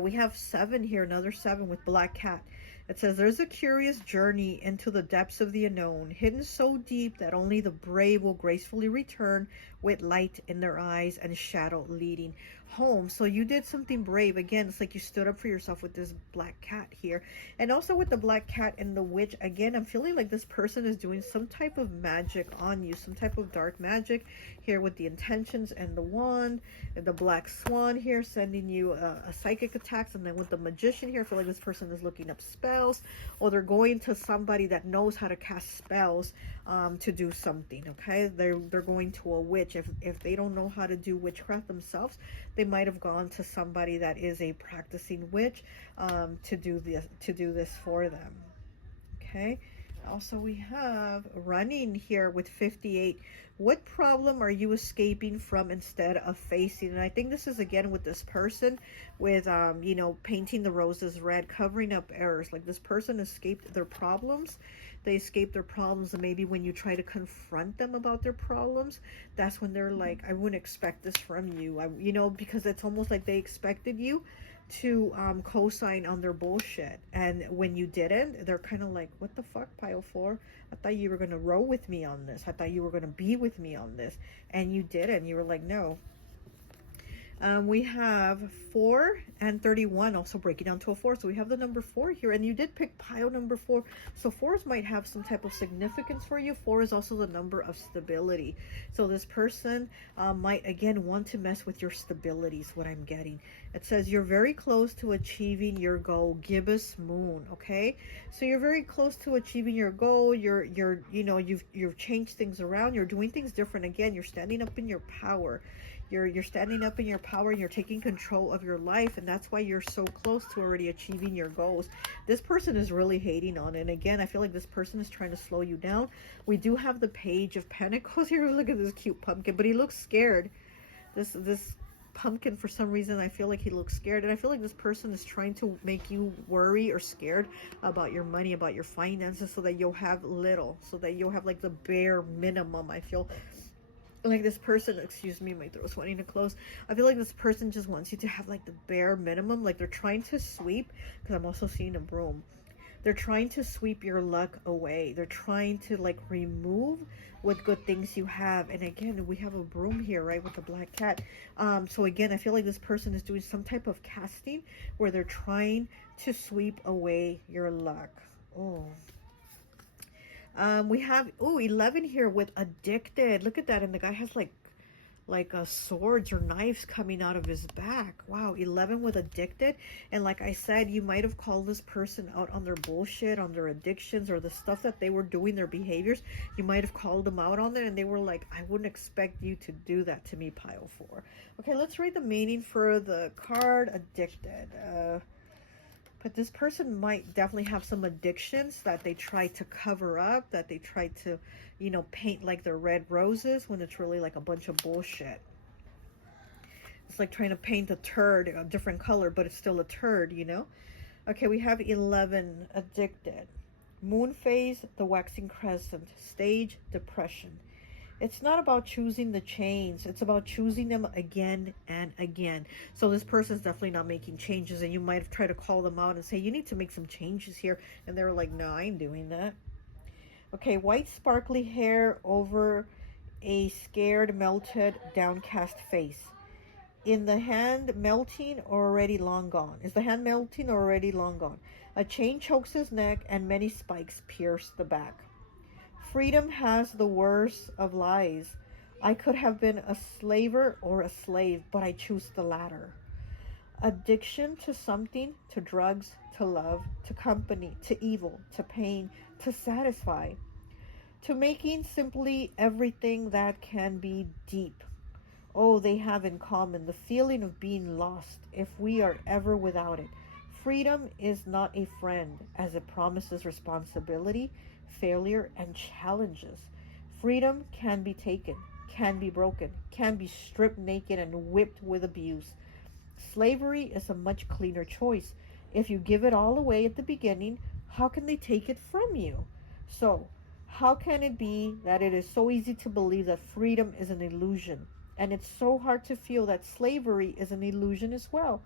We have 7 here, another 7 with Black Cat. It says, there's a curious journey into the depths of the unknown, hidden so deep that only the brave will gracefully return with light in their eyes and shadow leading home. So you did something brave. Again, it's like you stood up for yourself with this Black Cat here. And also with the Black Cat and the Witch, again, I'm feeling like this person is doing some type of magic on you, some type of dark magic here with the intentions and the wand, and the Black Swan here sending you a psychic attacks. And then with the Magician here, I feel like this person is looking up spells, or they're going to somebody that knows how to cast spells to do something. Okay, they're going to a witch. If they don't know how to do witchcraft themselves, they might have gone to somebody that is a practicing witch to do this for them. Okay, also we have running here with 58. What problem are you escaping from instead of facing? And I think this is again with this person with you know, painting the roses red, covering up errors. Like this person escaped their problems. They escape their problems, and maybe when you try to confront them about their problems, that's when they're like, I wouldn't expect this from you. You know, because it's almost like they expected you to co-sign on their bullshit, and when you didn't, they're kind of like, what the fuck, pile 4? I thought you were gonna roll with me on this. I thought you were gonna be with me on this, and you didn't. You were like, no. We have 4 and 31 also breaking down to a 4. So we have the number 4 here, and you did pick pile number 4. So 4s might have some type of significance for you. 4 is also the number of stability. So this person might again want to mess with your stability is what I'm getting. It says you're very close to achieving your goal, gibbous moon. Okay, so you're very close to achieving your goal. You're you know, you've changed things around. You're doing things different. Again, you're standing up in your power. You're standing up in your power, and you're taking control of your life, and that's why you're so close to already achieving your goals. This person is really hating on it, and again, I feel like this person is trying to slow you down. We do have the Page of Pentacles here. Look at this cute pumpkin, but he looks scared. This pumpkin, for some reason, I feel like he looks scared, and I feel like this person is trying to make you worry or scared about your money, about your finances, so that you'll have little, so that you'll have like the bare minimum. I feel like this person, excuse me, my throat's wanting to close. I feel like this person just wants you to have like the bare minimum. Like they're trying to sweep, because I'm also seeing a broom. They're trying to sweep your luck away. They're trying to like remove what good things you have. And again, we have a broom here, right, with the Black Cat. So again, I feel like this person is doing some type of casting where they're trying to sweep away your luck. Oh. We have 11 here with addicted. Look at that, and the guy has like swords or knives coming out of his back. Wow, 11 with addicted. And like I said, you might have called this person out on their bullshit, on their addictions, or the stuff that they were doing, their behaviors. You might have called them out on it, and they were like, I wouldn't expect you to do that to me, pile 4. Okay, let's read the meaning for the card addicted. But this person might definitely have some addictions that they try to cover up, that they try to, you know, paint like they're red roses when it's really like a bunch of bullshit. It's like trying to paint a turd a different color, but it's still a turd, you know? Okay, we have 11, addicted. Moon phase, the waxing crescent. Stage, depression. It's not about choosing the chains. It's about choosing them again and again. So this person's definitely not making changes, and you might have tried to call them out and say, you need to make some changes here. And they're like, no, I ain't doing that. Okay, white sparkly hair over a scared, melted, downcast face. In the hand, melting or already long gone? Is the hand melting or already long gone? A chain chokes his neck, and many spikes pierce the back. Freedom has the worst of lies. I could have been a slaver or a slave, but I choose the latter. Addiction to something, to drugs, to love, to company, to evil, to pain, to satisfy, to making simply everything that can be deep. Oh, they have in common the feeling of being lost if we are ever without it. Freedom is not a friend, as it promises responsibility, failure, and challenges. Freedom can be taken, can be broken, can be stripped naked and whipped with abuse. Slavery is a much cleaner choice. If you give it all away at the beginning, how can they take it from you? So, how can it be that it is so easy to believe that freedom is an illusion? And it's so hard to feel that slavery is an illusion as well.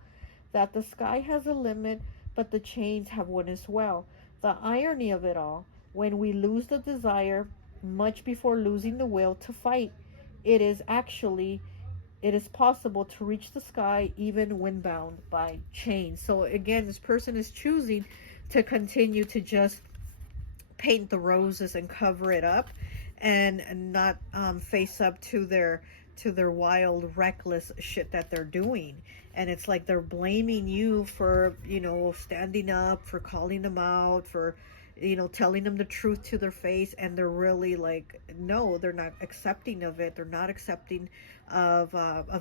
That the sky has a limit, but the chains have one as well. The irony of it all, when we lose the desire much before losing the will to fight, it is actually it is possible to reach the sky even when bound by chains. So again, this person is choosing to continue to just paint the roses and cover it up, and not face up to their wild, reckless shit that they're doing. And it's like they're blaming you for, standing up, for calling them out, for, telling them the truth to their face. And they're really like, no, they're not accepting of it. They're not accepting of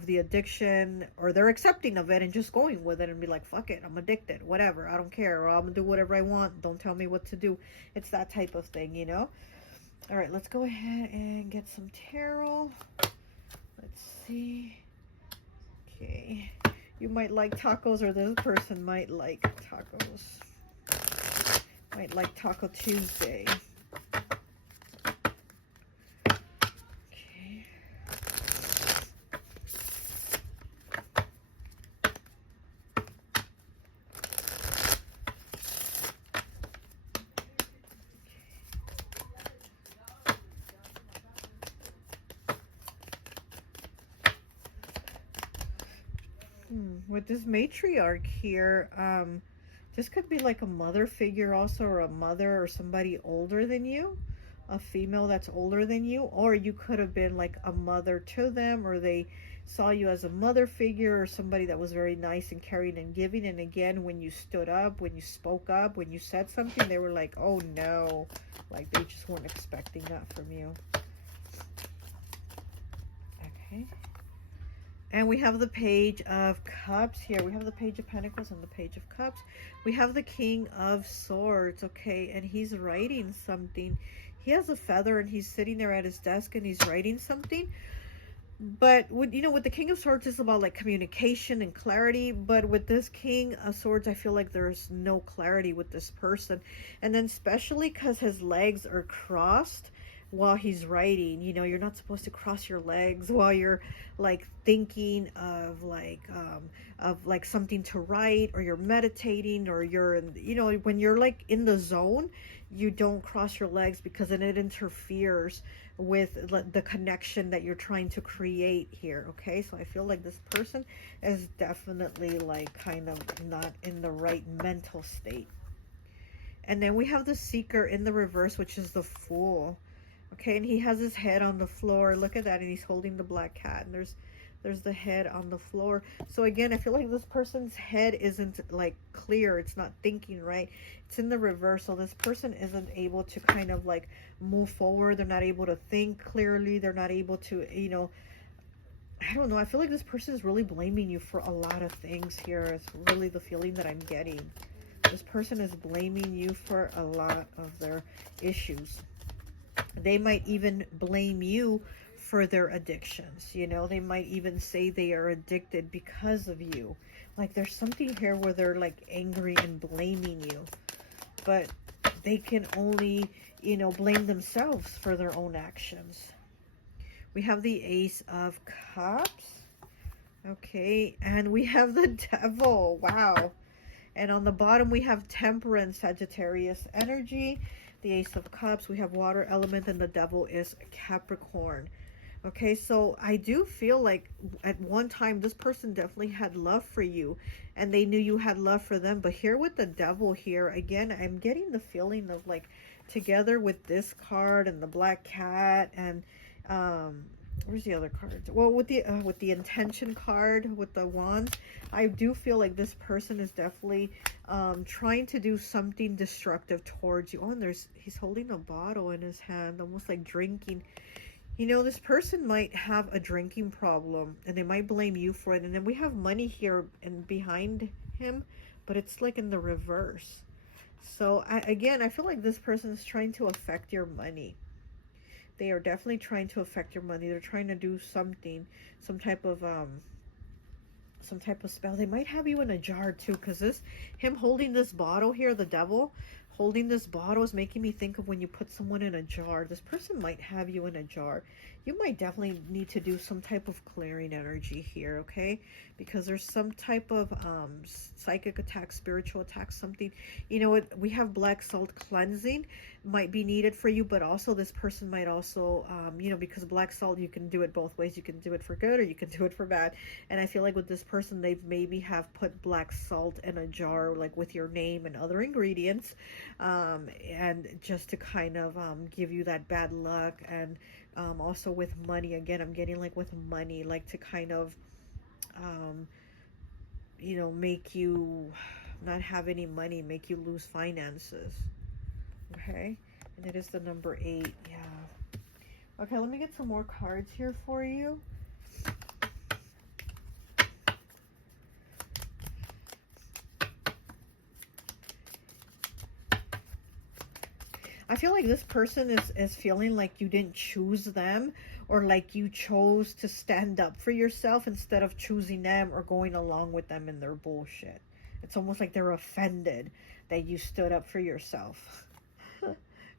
the addiction, or they're accepting of it and just going with it and be like, fuck it, I'm addicted, whatever, I don't care, or I'm gonna do whatever I want, don't tell me what to do. It's that type of thing. All right, let's go ahead and get some tarot. Let's see. Okay, you might like tacos, or this person might like tacos. Might like Taco Tuesday. Okay. With this matriarch here, this could be like a mother figure also, or a mother, or somebody older than you, a female that's older than you, or you could have been like a mother to them, or they saw you as a mother figure, or somebody that was very nice and caring and giving. And again, when you stood up, when you spoke up, when you said something, they were like, oh no, like they just weren't expecting that from you. Okay. And we have the Page of Cups here. We have the Page of Pentacles and the Page of Cups. We have the King of Swords, okay? And he's writing something. He has a feather and he's sitting there at his desk and he's writing something. But, with the King of Swords, is about like communication and clarity. But with this King of Swords, I feel like there's no clarity with this person. And then especially because his legs are crossed while he's writing. You're not supposed to cross your legs while you're like thinking of like something to write, or you're meditating, or you're when you're like in the zone, you don't cross your legs, because then it interferes with the connection that you're trying to create here. Okay, so I feel like this person is definitely like kind of not in the right mental state. And then we have the Seeker in the reverse, which is the Fool. Okay, and he has his head on the floor. Look at that, and he's holding the black cat, and there's the head on the floor. So again, I feel like this person's head isn't like clear. It's not thinking right. It's in the reverse. So this person isn't able to kind of like move forward. They're not able to think clearly. They're not able to, I don't know. I feel like this person is really blaming you for a lot of things here. It's really the feeling that I'm getting. This person is blaming you for a lot of their issues. They might even blame you for their addictions. They might even say they are addicted because of you. Like there's something here where they're like angry and blaming you, but they can only, blame themselves for their own actions. We have the Ace of Cups. Okay, and we have the Devil. Wow. And on the bottom we have Temperance, Sagittarius energy. The Ace of Cups, we have water element, and the Devil is Capricorn. Okay, so I do feel like at one time this person definitely had love for you, and they knew you had love for them. But here with the Devil here, again, I'm getting the feeling of like, together with this card and the black cat, and where's the other card? Well, with the Intention card, with the wands, I do feel like this person is definitely trying to do something destructive towards you. Oh, and he's holding a bottle in his hand, almost like drinking. This person might have a drinking problem, and they might blame you for it. And then we have money here and behind him, but it's like in the reverse. So again, I feel like this person is trying to affect your money. They are definitely trying to affect your money. They're trying to do something, some type of spell. They might have you in a jar too, because him holding this bottle here, the devil holding this bottle, is making me think of when you put someone in a jar. This person might have you in a jar. You might definitely need to do some type of clearing energy here, okay? Because there's some type of psychic attack, spiritual attack, something. You know what? We have black salt cleansing might be needed for you, but also this person might also, you know, because black salt, you can do it both ways. You can do it for good or you can do it for bad. And I feel like with this person, they've maybe have put black salt in a jar, like with your name and other ingredients, and just to kind of give you that bad luck. And also with money, again, I'm getting like with money, like to kind of you know, make you not have any money, make you lose finances. Okay, and it is the number 8. Yeah. Okay, let me get some more cards here for you. I feel like this person is feeling like you didn't choose them, or like you chose to stand up for yourself instead of choosing them or going along with them in their bullshit. It's almost like they're offended that you stood up for yourself.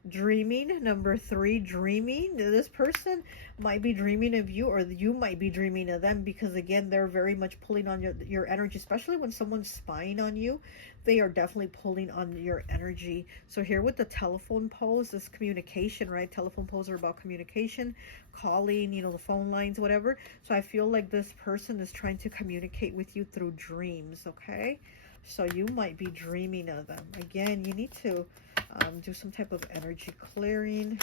Dreaming, number 3, dreaming. This person might be dreaming of you, or you might be dreaming of them, because again, they're very much pulling on your energy, especially when someone's spying on you. They are definitely pulling on your energy. So here with the telephone poles, this communication, right? Telephone poles are about communication, calling, you know, the phone lines, whatever. So I feel like this person is trying to communicate with you through dreams, okay? So you might be dreaming of them. Again, you need to do some type of energy clearing.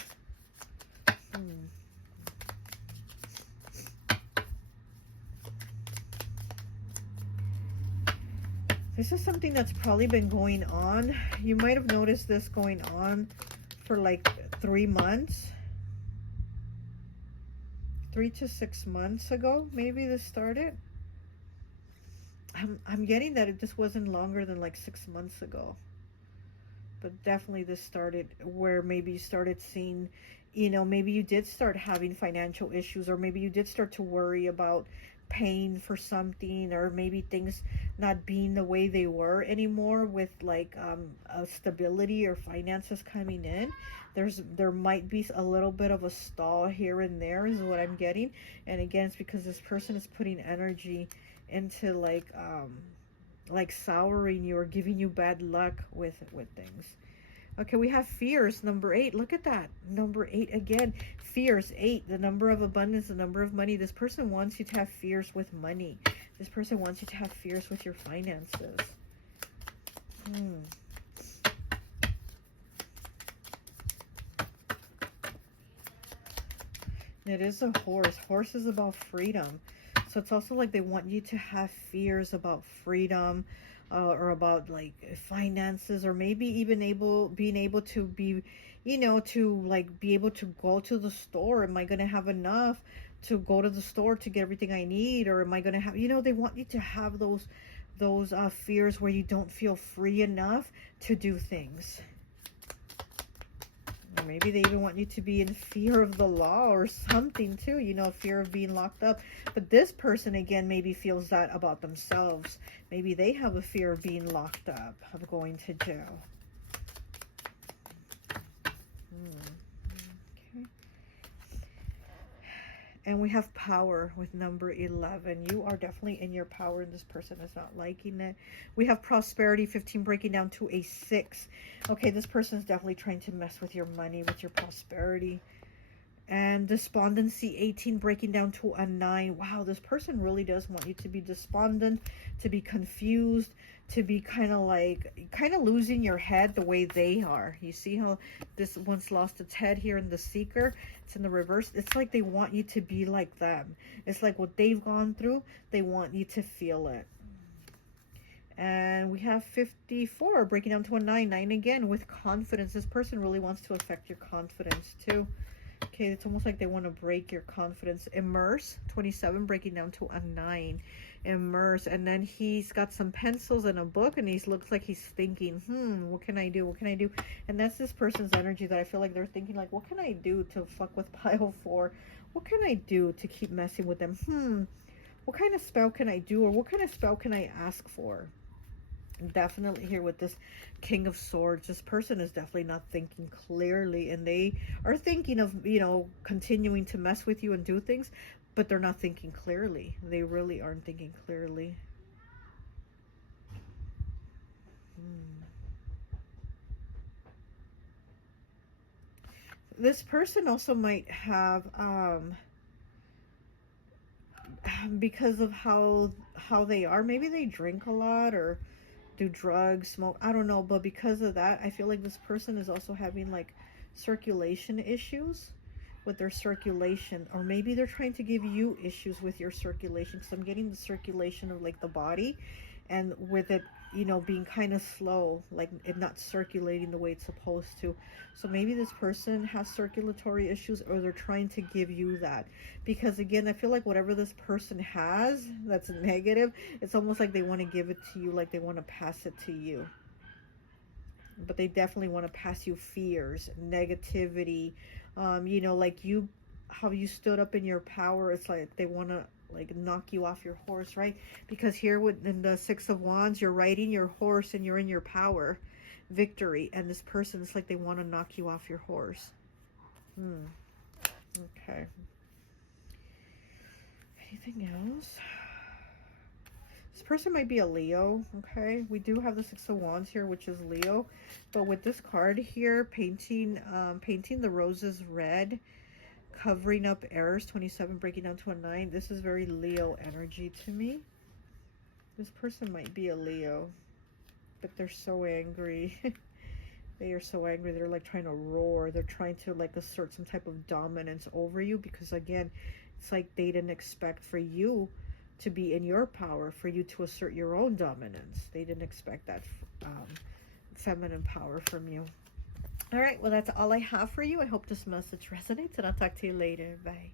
This is something that's probably been going on. You might have noticed this going on for like 3 months. 3 to 6 months ago, maybe this started. I'm getting that this wasn't longer than like 6 months ago. But definitely this started where maybe you started seeing, you know, maybe you did start having financial issues, or maybe you did start to worry about paying for something, or maybe things not being the way they were anymore with like a stability or finances coming in. There might be a little bit of a stall here and there is what I'm getting. And again, it's because this person is putting energy into like souring you or giving you bad luck with things. Okay, we have fears, number 8. Look at that. Number 8 again. Fears, 8, the number of abundance, the number of money. This person wants you to have fears with money. This person wants you to have fears with your finances. It is a horse. Horse is about freedom. So it's also like they want you to have fears about freedom, or about like finances, or maybe even being able to be, you know, to like be able to go to the store. Am I going to have enough to go to the store to get everything I need? Or am I going to have, you know, they want you to have those fears where you don't feel free enough to do things. Or maybe they even want you to be in fear of the law or something too, you know, fear of being locked up. But this person, again, maybe feels that about themselves. Maybe they have a fear of being locked up, of going to jail. Okay. And we have power with number 11. You are definitely in your power, and this person is not liking it. We have prosperity, 15, breaking down to a 6. Okay, this person is definitely trying to mess with your money, with your prosperity. And despondency, 18, breaking down to a 9. Wow, this person really does want you to be despondent, to be confused, to be kind of losing your head the way they are. You see how this one's lost its head here in the Seeker? It's in the reverse. It's like they want you to be like them. It's like what they've gone through, they want you to feel it. And we have 54, breaking down to a 9. 9 again with confidence. This person really wants to affect your confidence too. Okay, it's almost like they want to break your confidence. Immerse, 27, breaking down to a 9. Immerse, and then he's got some pencils and a book, and he looks like he's thinking, what can I do? What can I do? And that's this person's energy that I feel like they're thinking, like, what can I do to fuck with pile 4? What can I do to keep messing with them? What kind of spell can I do, or what kind of spell can I ask for? Definitely here with this King of Swords, this person is definitely not thinking clearly, and they are thinking of, you know, continuing to mess with you and do things, but they're not thinking clearly. They really aren't thinking clearly. This person also might have because of how they are, maybe they drink a lot or do drugs, smoke, I don't know, but because of that, I feel like this person is also having like circulation issues with their circulation, or maybe they're trying to give you issues with your circulation, because I'm getting the circulation of like the body, and with it, you know, being kind of slow, like it not circulating the way it's supposed to. So maybe this person has circulatory issues, or they're trying to give you that, because again, I feel like whatever this person has that's negative, it's almost like they want to give it to you, like they want to pass it to you. But they definitely want to pass you fears, negativity, you know, like you, how you stood up in your power. It's like they want to like knock you off your horse, right? Because here in the Six of Wands, you're riding your horse and you're in your power, victory, and this person, it's like they want to knock you off your horse. Okay. Anything else? This person might be a Leo, okay? We do have the Six of Wands here, which is Leo. But with this card here, painting the roses red, covering up errors, 27, breaking down to a 9. This is very Leo energy to me. This person might be a Leo, but they're so angry. They are so angry. They're like trying to roar. They're trying to like assert some type of dominance over you, because again, it's like they didn't expect for you to be in your power, for you to assert your own dominance. They didn't expect that feminine power from you. All right, well, that's all I have for you. I hope this message resonates, and I'll talk to you later. Bye.